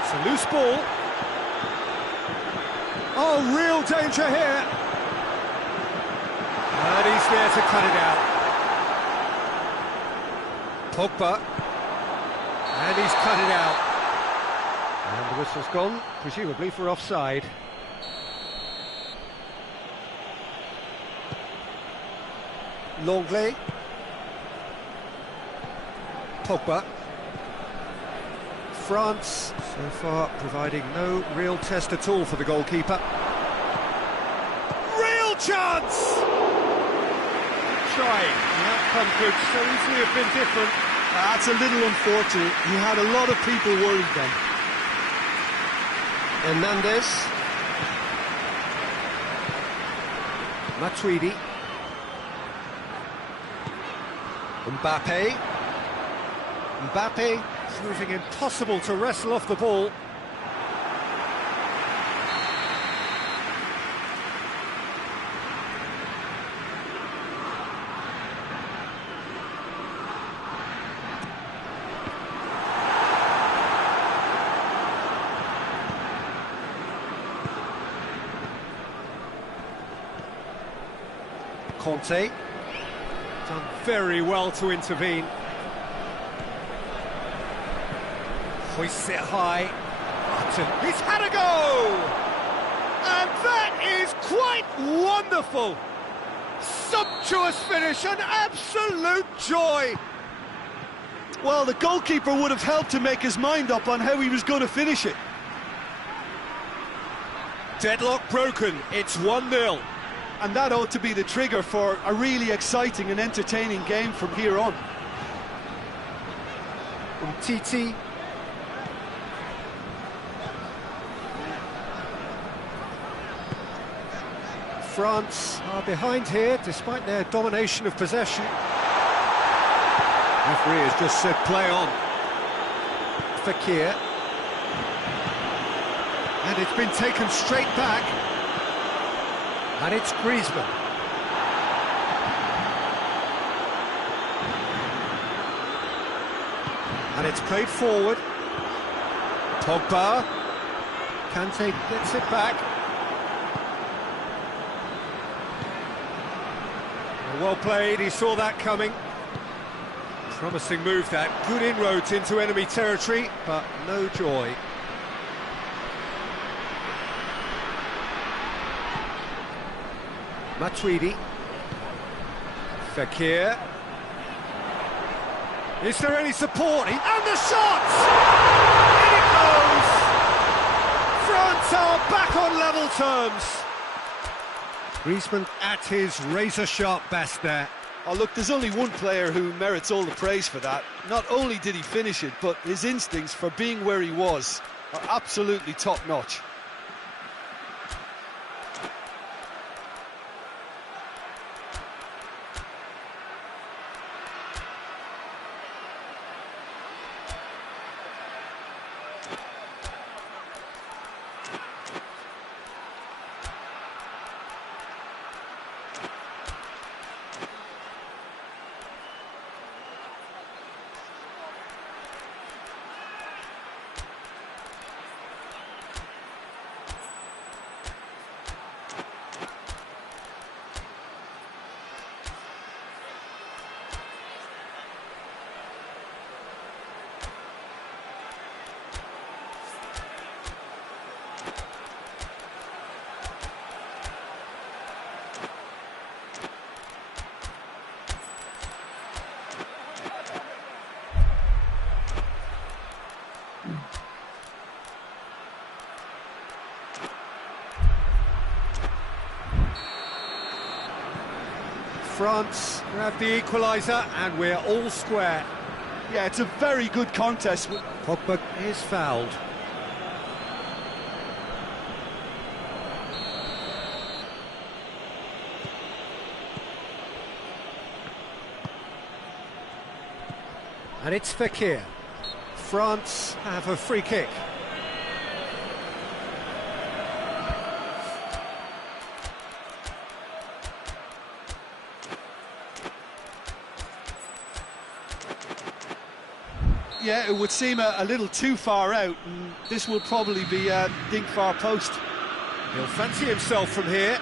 It's a loose ball. Oh, real danger here. And he's there to cut it out. Pogba. And he's cut it out. And the whistle's gone, presumably for offside. Longley. Pogba. France, so far, providing no real test at all for the goalkeeper. Real chance! Trying. The outcome could so easily have been different. That's a little unfortunate. He had a lot of people worried then. Hernandez. Matuidi. Mbappe. Mbappe proving impossible to wrestle off the ball. Conte, done very well to intervene. Hoists it high. He's had a go! And that is quite wonderful! Sumptuous finish, an absolute joy! Well, the goalkeeper would have helped to make his mind up on how he was going to finish it. Deadlock broken, it's 1-0. And that ought to be the trigger for a really exciting and entertaining game from here on. Titi. France are behind here, despite their domination of possession. Referee has just said play on. Fekir. And it's been taken straight back. And it's Griezmann. And it's played forward. Pogba. Kante gets it back. Well played, he saw that coming. Promising move that, good inroads into enemy territory, but no joy. Matuidi. Fekir. Is there any support? And the shot! In it goes! France are back on level terms. Griezmann at his razor-sharp best there. Oh, look, there's only one player who merits all the praise for that. Not only did he finish it, but his instincts for being where he was are absolutely top-notch. France grab the equaliser and we're all square. Yeah, it's a very good contest. Pogba is fouled. And it's Fekir. France have a free kick. Yeah, it would seem a little too far out, and this will probably be a dink far post. He'll fancy himself from here.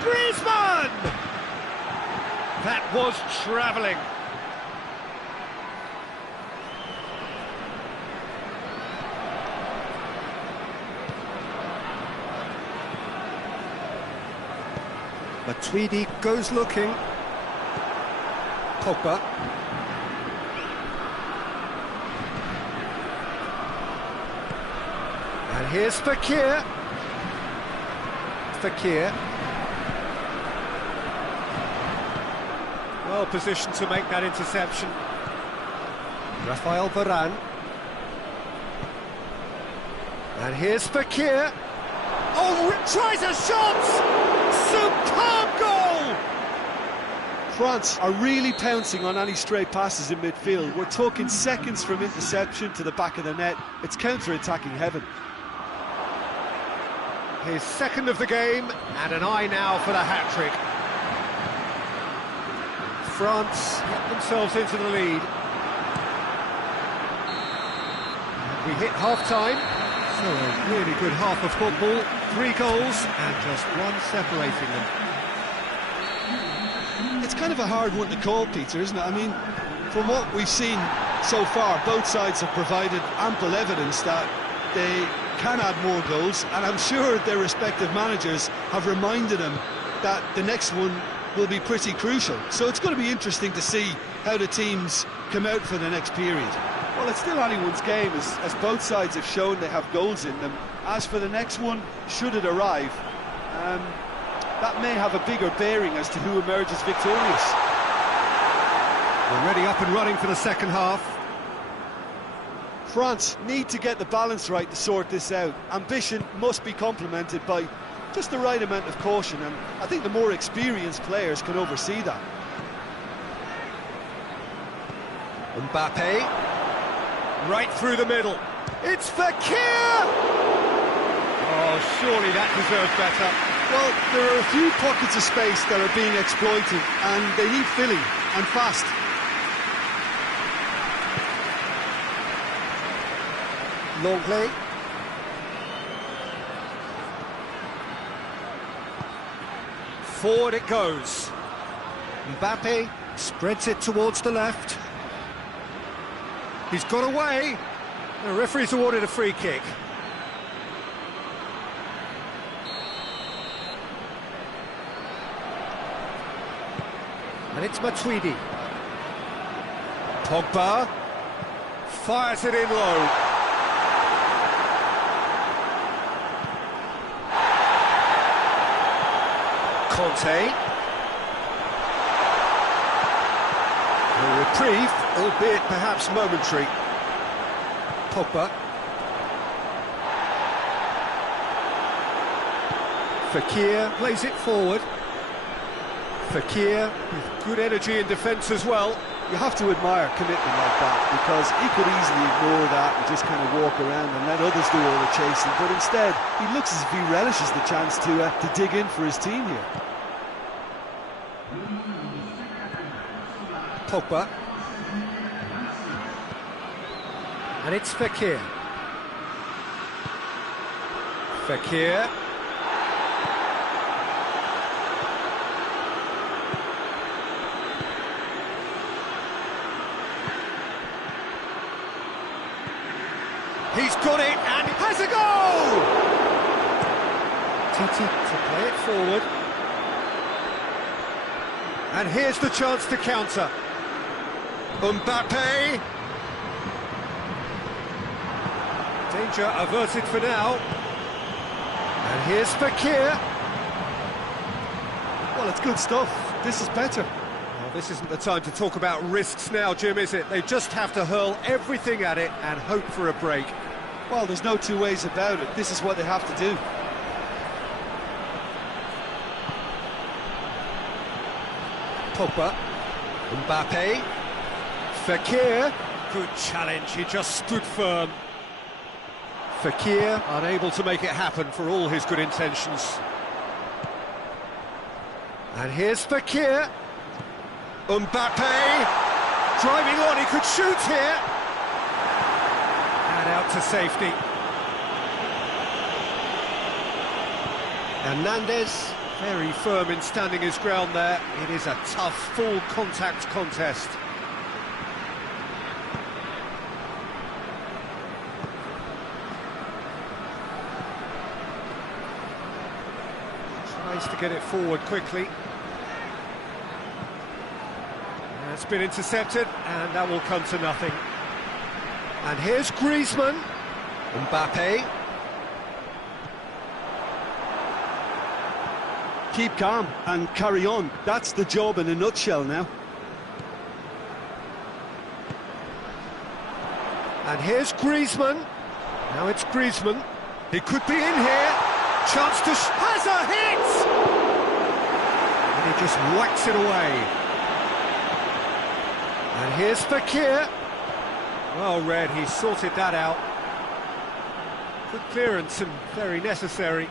Griezmann! That was travelling. Matuidi goes looking. Pogba. here's Fekir. Fekir. Well positioned to make that interception. Rafael Varane. And here's Fekir. Oh, tries a shot! Superb goal! France are really pouncing on any stray passes in midfield. We're talking seconds from interception to the back of the net. It's counter-attacking heaven. His second of the game, and an eye now for the hat-trick. France get themselves into the lead. We hit half-time, so a really good half of football. 3 goals, and just one separating them. It's kind of a hard one to call, Peter, isn't it? I mean, from what we've seen so far, both sides have provided ample evidence that they can add more goals, and I'm sure their respective managers have reminded them that the next one will be pretty crucial. So it's going to be interesting to see how the teams come out for the next period. Well, it's still anyone's game, as both sides have shown they have goals in them. As for the next one, should it arrive, that may have a bigger bearing as to who emerges victorious. We're ready up and running for the second half. France need to get the balance right to sort this out. Ambition must be complemented by just the right amount of caution, and I think the more experienced players can oversee that. Mbappe, right through the middle. It's Fekir! Oh, surely that deserves better. Well, there are a few pockets of space that are being exploited, and they need filling, and fast. Longley. Forward it goes. Mbappe spreads it towards the left. He's got away. The referee's awarded a free kick. And it's Matuidi. Pogba fires it in low. Conte. A reprieve, albeit perhaps momentary. Pogba. Fekir plays it forward. Fekir with good energy in defence as well. You have to admire commitment like that, because he could easily ignore that and just kind of walk around and let others do all the chasing, but instead he looks as if he relishes the chance to dig in for his team here. Pogba. And it's Fekir. Fekir. He's got it and has a goal! Titi to play it forward. And here's the chance to counter. Mbappe. Danger averted for now. And here's Fekir. Well, it's good stuff. This is better. Well, this isn't the time to talk about risks now, Jim, is it? They just have to hurl everything at it and hope for a break. Well, there's no two ways about it. This is what they have to do. Pogba. Mbappe. Fekir. Good challenge, he just stood firm. Fekir unable to make it happen for all his good intentions. And here's Fekir. Mbappe. Driving on, he could shoot here. And out to safety. Hernandez, very firm in standing his ground there. It is a tough, full contact contest. Tries to get it forward quickly. It's been intercepted, and that will come to nothing. And here's Griezmann. Mbappe. keep calm and carry on. That's the job in a nutshell now. And here's Griezmann. Now it's Griezmann. He could be in here. Chance to... has a hit! And he just whacks it away. And here's Fekir. Well read, he sorted that out. Good clearance and very necessary.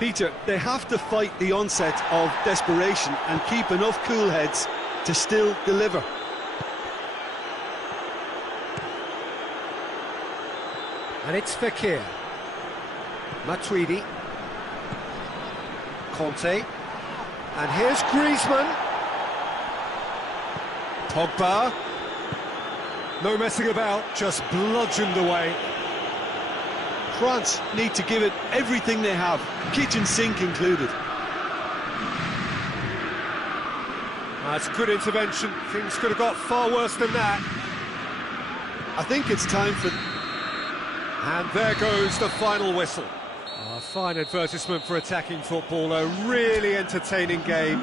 Peter, they have to fight the onset of desperation and keep enough cool heads to still deliver. And it's Fekir. Matuidi. Conte. And here's Griezmann. Pogba. No messing about, just bludgeoned away. France need to give it everything they have, kitchen sink included. That's good intervention. Things could have got far worse than that. I think it's time for... And there goes the final whistle. A fine advertisement for attacking football, a really entertaining game.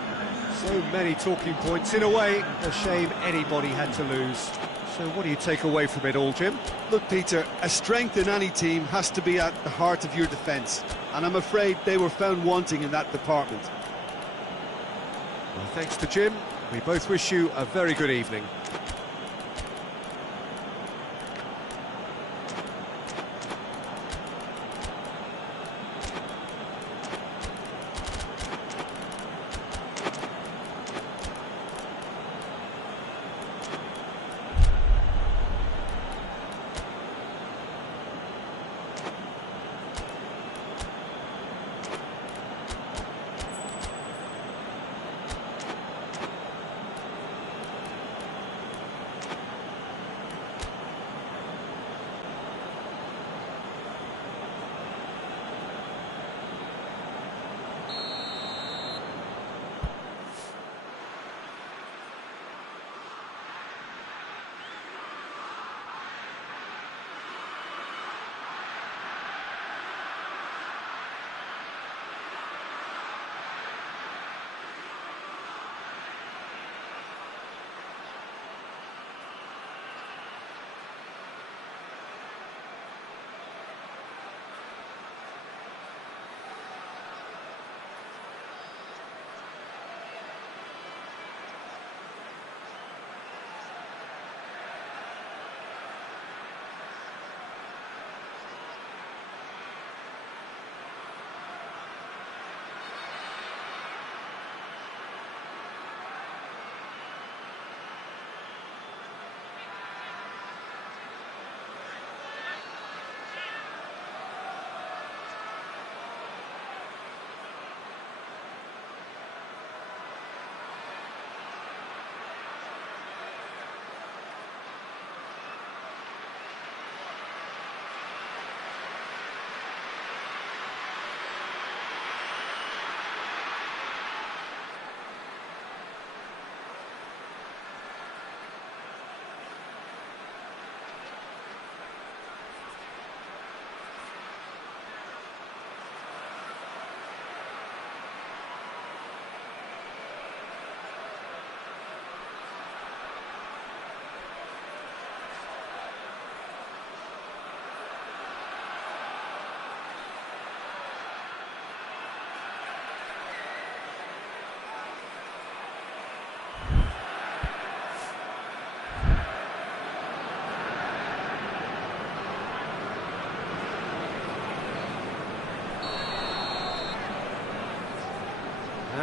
So many talking points. In a way, a shame anybody had to lose. So what do you take away from it all, Jim? Look, Peter, a strength in any team has to be at the heart of your defence, and I'm afraid they were found wanting in that department. Well, thanks to Jim. We both wish you a very good evening.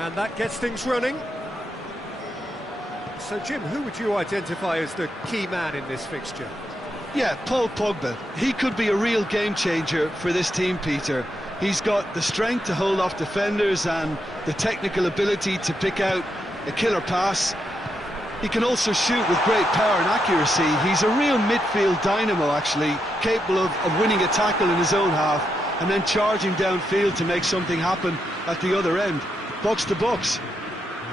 And that gets things running. So, Jim, who would you identify as the key man in this fixture? Yeah, Paul Pogba. He could be a real game changer for this team, Peter. He's got the strength to hold off defenders and the technical ability to pick out a killer pass. He can also shoot with great power and accuracy. He's a real midfield dynamo, actually, capable of winning a tackle in his own half and then charging downfield to make something happen at the other end. Box to box.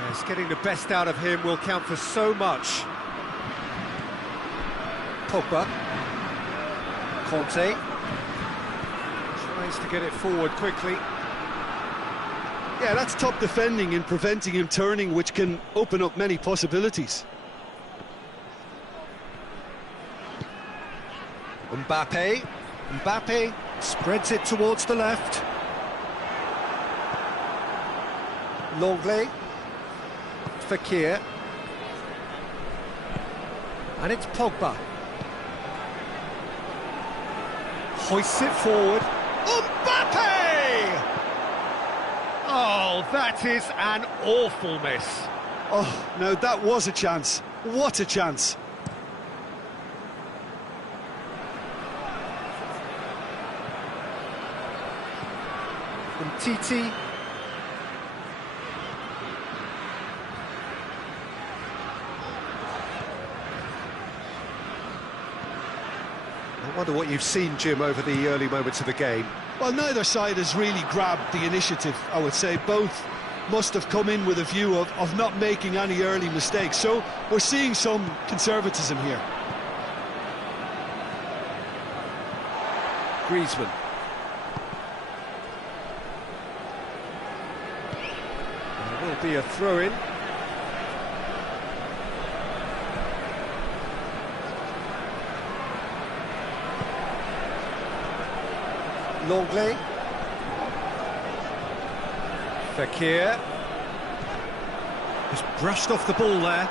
Yes, getting the best out of him will count for so much. Pogba. Conte. Tries to get it forward quickly. Yeah, that's top defending and preventing him turning, which can open up many possibilities. Mbappe spreads it towards the left. Longley. Fekir. And it's Pogba. Hoists it forward. Mbappe! Oh, that is an awful miss. Oh, now that was a chance. What a chance. Titi. I wonder what you've seen, Jim, over the early moments of the game. Well, neither side has really grabbed the initiative, I would say. Both must have come in with a view of not making any early mistakes. So we're seeing some conservatism here. Griezmann. There will be a throw-in. Longley. Fekir. Just brushed off the ball there.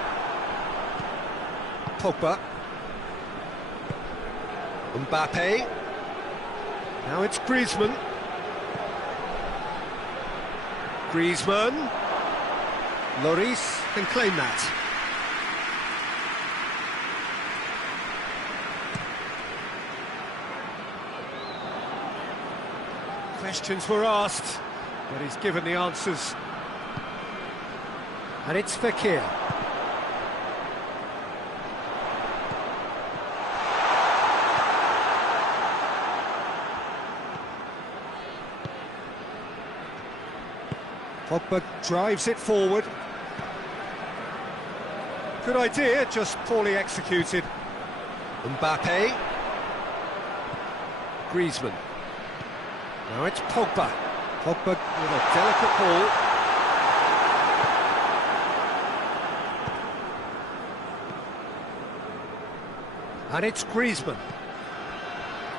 Pogba. Mbappe. Now it's Griezmann. Griezmann. Lloris can claim that. Questions were asked, but he's given the answers. And it's Fekir. Pogba drives it forward. Good idea, just poorly executed. Mbappe. Griezmann. Now it's Pogba. Pogba with a delicate ball. And it's Griezmann.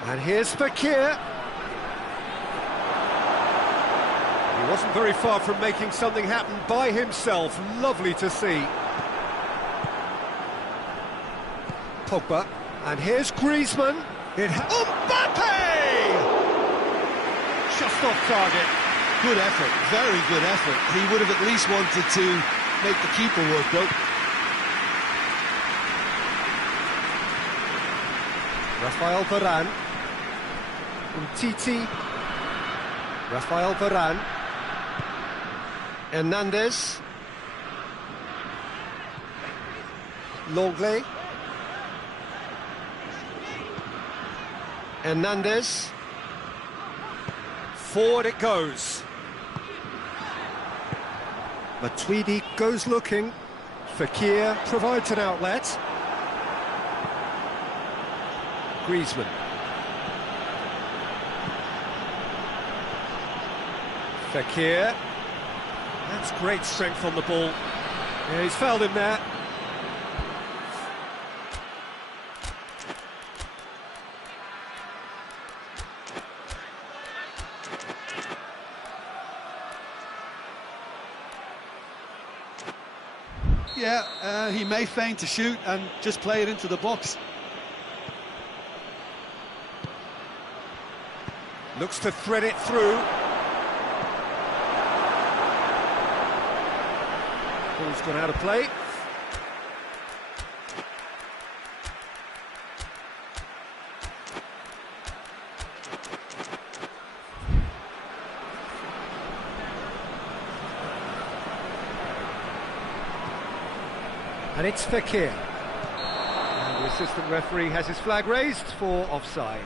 And here's Fekir. He wasn't very far from making something happen by himself. Lovely to see. Pogba. And here's Griezmann. Mbappe! Just off target. Good effort, very good effort. He would have at least wanted to make the keeper work, though. Rafael Varane. Titi. Rafael Varane. Hernandez. Longley. Hernandez. Forward it goes. Matuidi goes looking. Fekir provides an outlet. Griezmann. Fekir. That's great strength on the ball. Yeah, he's fouled him there. Yeah, he may feign to shoot and just play it into the box. Looks to thread it through. Ball's gone out of play. And it's Fekir. And the assistant referee has his flag raised for offside.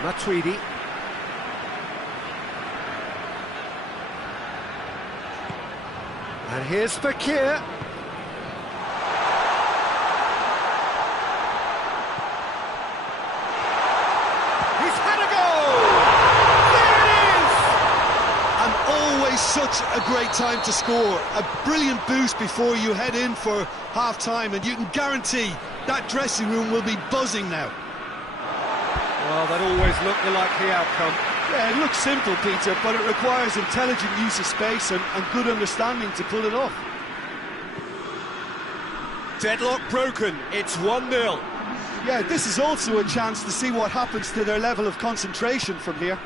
Matuidi. And here's Fekir. such a great time to score. A brilliant boost before you head in for half-time, and you can guarantee that dressing room will be buzzing now. Well, that always looked the likely outcome. Yeah, it looks simple, Peter, but it requires intelligent use of space and good understanding to pull it off. Deadlock broken, it's 1-0. Yeah, this is also a chance to see what happens to their level of concentration from here.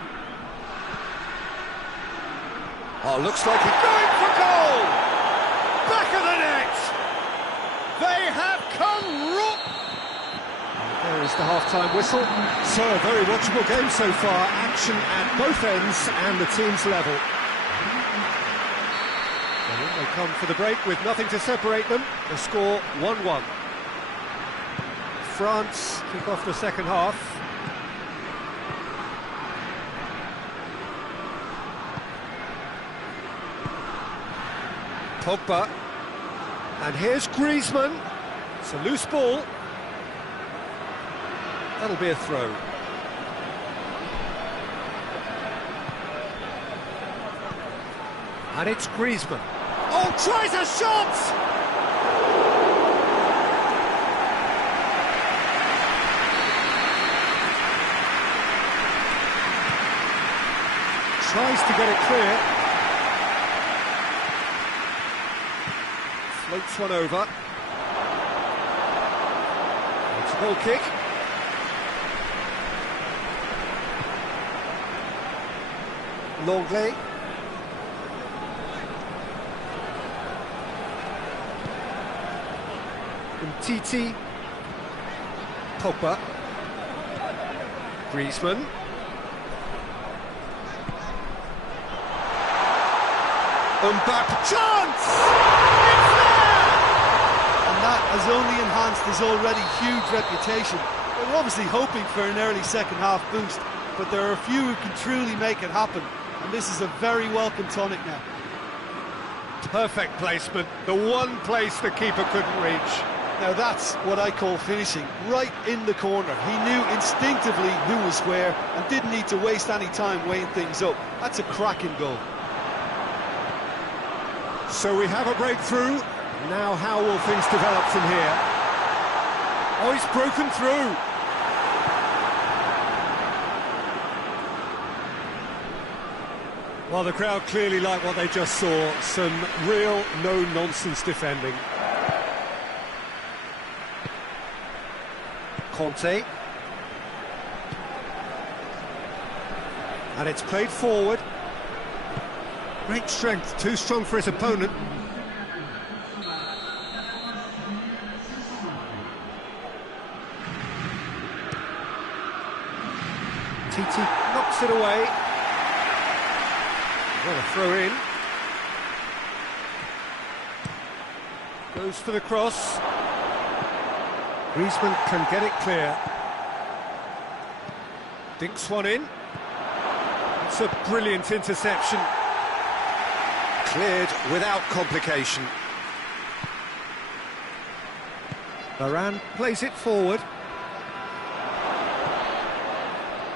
Oh, looks like he's going for goal! Back of the net! They have come There is the half-time whistle. So, a very watchable game so far. Action at both ends and the teams level. And then they come for the break with nothing to separate them. The score 1-1. France kick off the second half. Pogba, and here's Griezmann. It's a loose ball. That'll be a throw. And it's Griezmann. Oh, tries a shot! Tries to get it clear. Floats one over. It's a goal kick. Longley. Titi. Pogba. Griezmann. Mbappe. Chance! It's there! And that has only enhanced his already huge reputation. They were obviously hoping for an early second-half boost, but there are a few who can truly make it happen, and this is a very welcome tonic now. Perfect placement, the one place the keeper couldn't reach. Now that's what I call finishing, right in the corner. He knew instinctively who was where and didn't need to waste any time weighing things up. That's a cracking goal. So we have a breakthrough. Now how will things develop from here? Oh, he's broken through. Well, the crowd clearly like what they just saw. Some real no-nonsense defending. Conte. And it's played forward. Great strength, too strong for his opponent. Titi knocks it away. Well, a throw in. Goes for the cross. Griezmann can get it clear. Dinks one in. It's a brilliant interception. Cleared without complication. Varane plays it forward.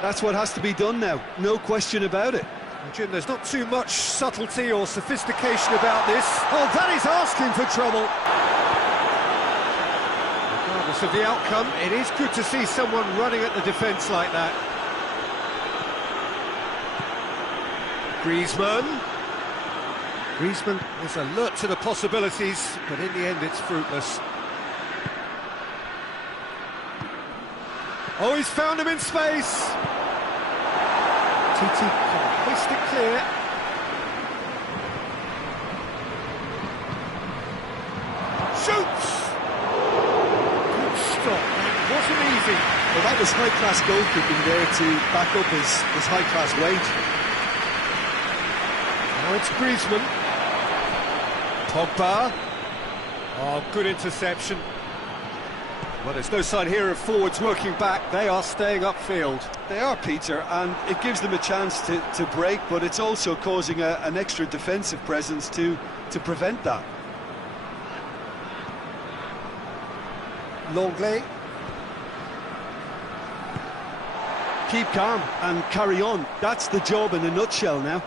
That's what has to be done now, no question about it. And Jim, there's not too much subtlety or sophistication about this. Oh, that is asking for trouble. Regardless of the outcome, it is good to see someone running at the defence like that. Griezmann. Griezmann is alert to the possibilities, but in the end it's fruitless. Oh, he's found him in space! Titi can hoist it clear. Shoots! Good stop, that wasn't easy. Well, that was high-class goalkeeping there to back up his high-class weight. Now it's Griezmann. Pogba. Oh, good interception. Well, there's no sign here of forwards working back. They are staying upfield. They are, Peter, and it gives them a chance to break, but it's also causing an extra defensive presence to prevent that. Longley. Keep calm and carry on. That's the job in a nutshell now.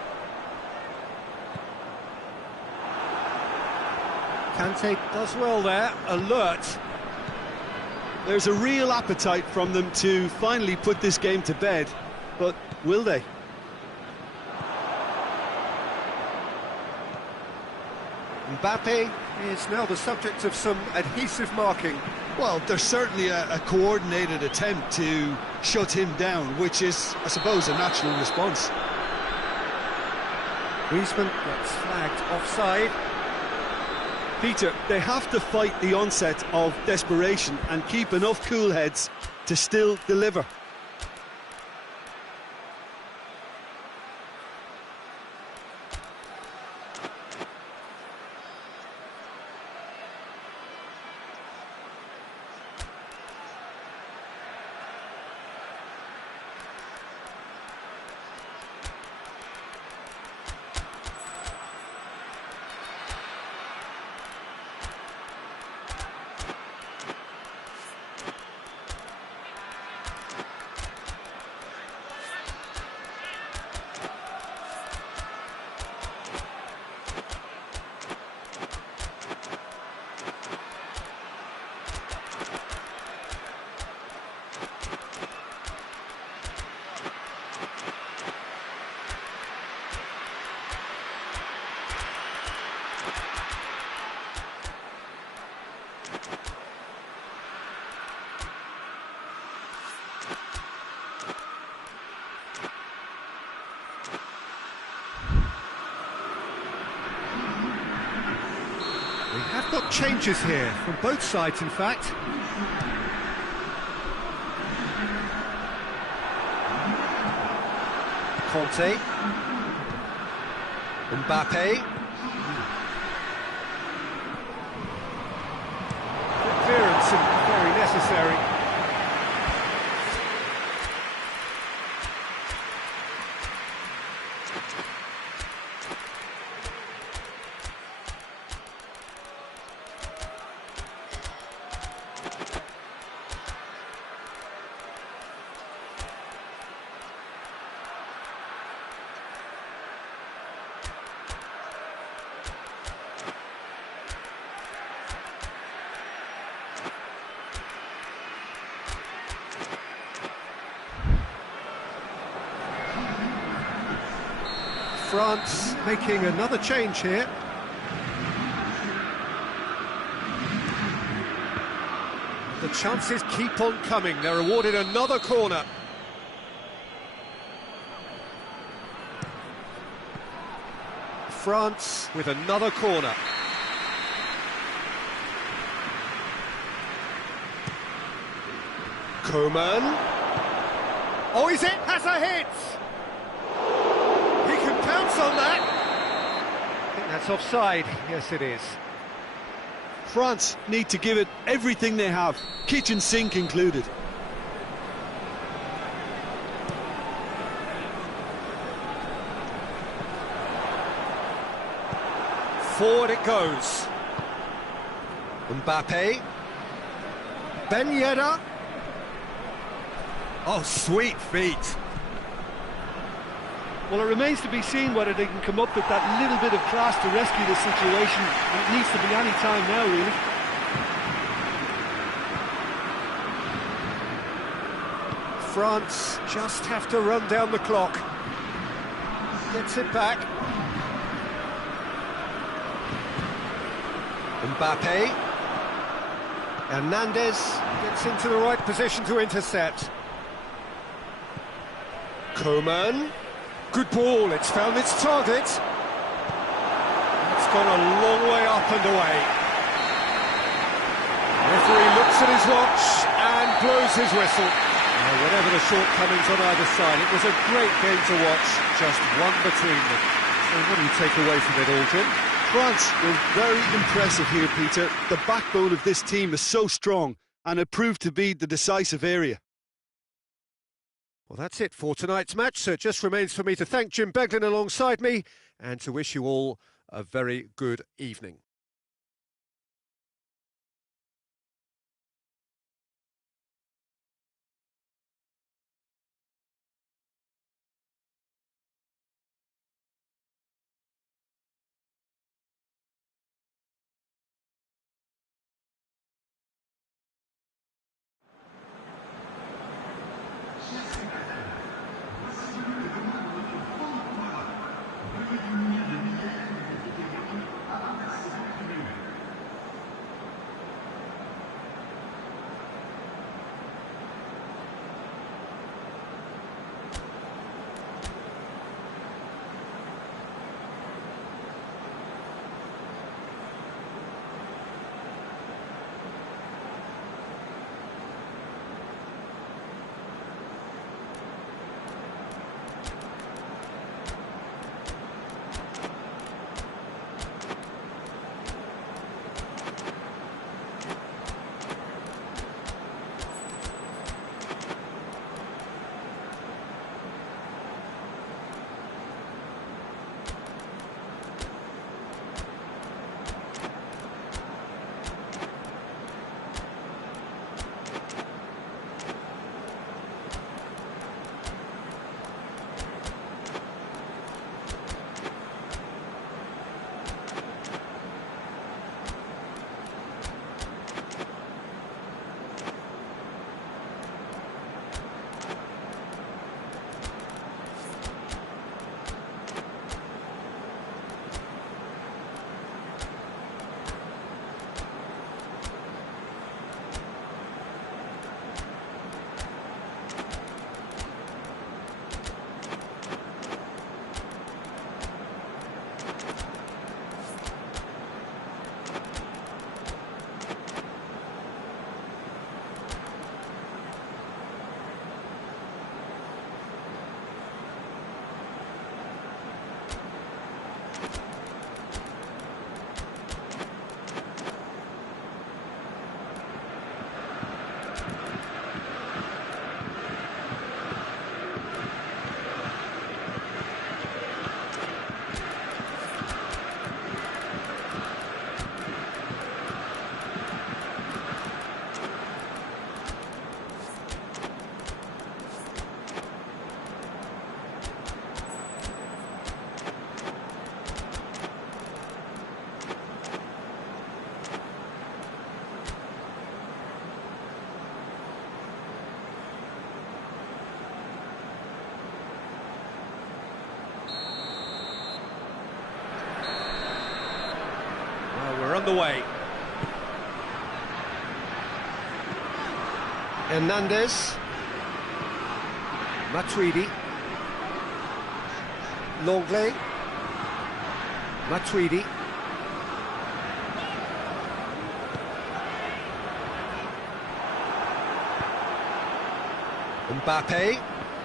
Kante does well there, alert. There's a real appetite from them to finally put this game to bed, but will they? Mbappe is now the subject of some adhesive marking. Well, there's certainly a coordinated attempt to shut him down, which is, I suppose, a natural response. Griezmann gets flagged offside. Peter, they have to fight the onset of desperation and keep enough cool heads to still deliver. We have got changes here, from both sides in fact. Conte. Mbappe. Clearance and very necessary. France making another change here. The chances keep on coming. They're awarded another corner. France with another corner. Coman. Oh, is it? Has a hit! Pounce on that. I think that's offside. Yes, it is. France need to give it everything they have, kitchen sink included. Forward it goes. Mbappe. Ben Yedder. Oh, sweet feet. Well, it remains to be seen whether they can come up with that little bit of class to rescue the situation. And it needs to be any time now, really. France just have to run down the clock. Gets it back. Mbappe. Hernandez gets into the right position to intercept. Coman. Good ball, it's found its target. It's gone a long way up and away. Referee looks at his watch and blows his whistle. Whatever the shortcomings on either side, it was a great game to watch, just one between them. So what do you take away from it, Aldrin? France were very impressive here, Peter. The backbone of this team is so strong, and it proved to be the decisive area. Well, that's it for tonight's match, so it just remains for me to thank Jim Beglin alongside me and to wish you all a very good evening. the way. Hernandez. Matuidi. Longley. Matuidi. Mbappe.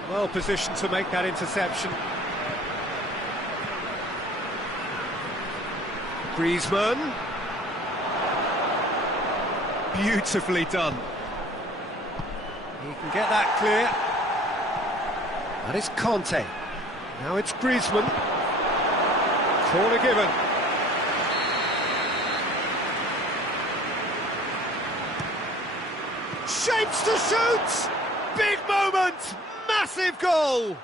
Well positioned to make that interception. Griezmann. Beautifully done. He can get that clear. And it's Conte. Now it's Griezmann. Corner given. Shapes to shoot! Big moment! Massive goal!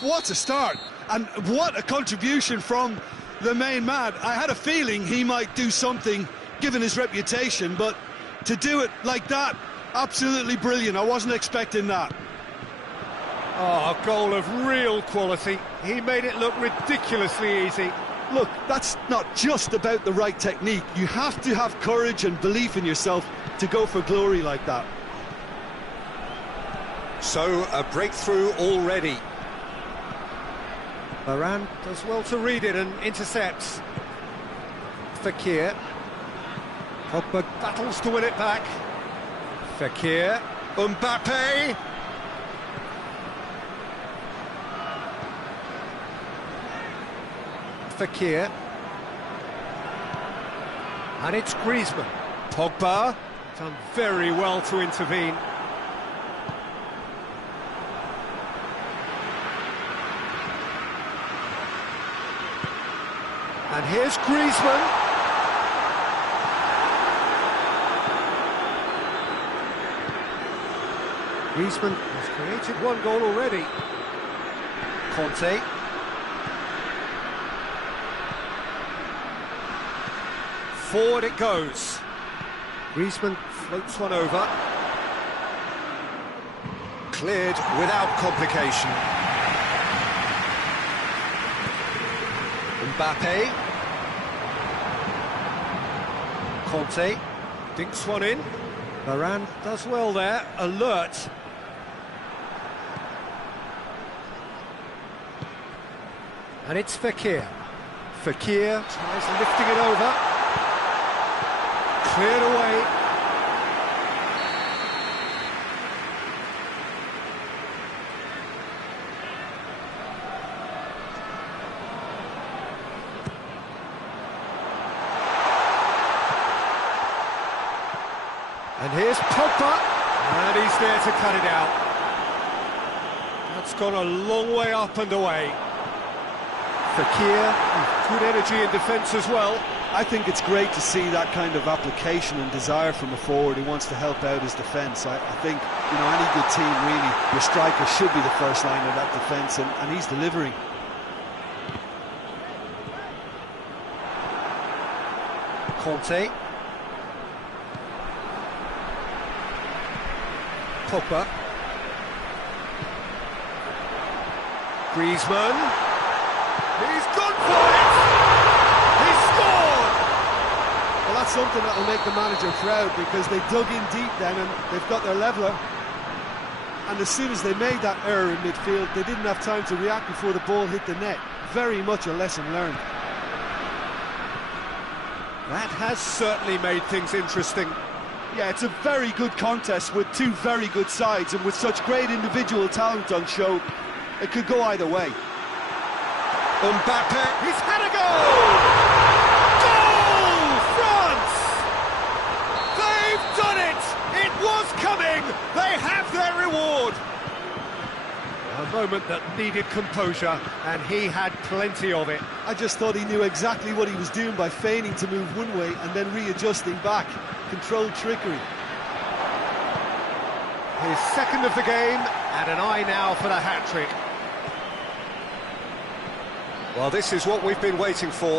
What a start, and what a contribution from the main man. I had a feeling he might do something, given his reputation, but to do it like that, absolutely brilliant. I wasn't expecting that. Oh, a goal of real quality. He made it look ridiculously easy. Look, that's not just about the right technique. You have to have courage and belief in yourself to go for glory like that. So, a breakthrough already. Varane does well to read it and intercepts. Fekir. Pogba battles to win it back. Fekir. Mbappe. Fekir. And it's Griezmann. Pogba. Done very well to intervene. And here's Griezmann. Griezmann has created one goal already. Conte. Forward it goes. Griezmann floats one over. Cleared without complication. Mbappe. Conte dinks one in. Varane does well there, alert. And it's Fekir. Fekir tries lifting it over. Cleared away. And here's Pogba, and he's there to cut it out. That's gone a long way up and away. Fekir, good energy in defence as well. I think it's great to see that kind of application and desire from a forward who wants to help out his defence. I think, you know, any good team, really, your striker should be the first line of that defence, and he's delivering. Conte. Pogba. Griezmann. He's gone for it! He's scored! Well, that's something that will make the manager proud, because they dug in deep then and they've got their leveller. And as soon as they made that error in midfield, they didn't have time to react before the ball hit the net. Very much a lesson learned. That has certainly made things interesting. Yeah, it's a very good contest with two very good sides, and with such great individual talent on show, it could go either way. Mbappe, he's had a goal! Goal! France! They've done it! It was coming! They have their reward! A moment that needed composure, and he had plenty of it. I just thought he knew exactly what he was doing by feigning to move one way and then readjusting back. Controlled trickery. His second of the game, and an eye now for the hat-trick. Well, this is what we've been waiting for.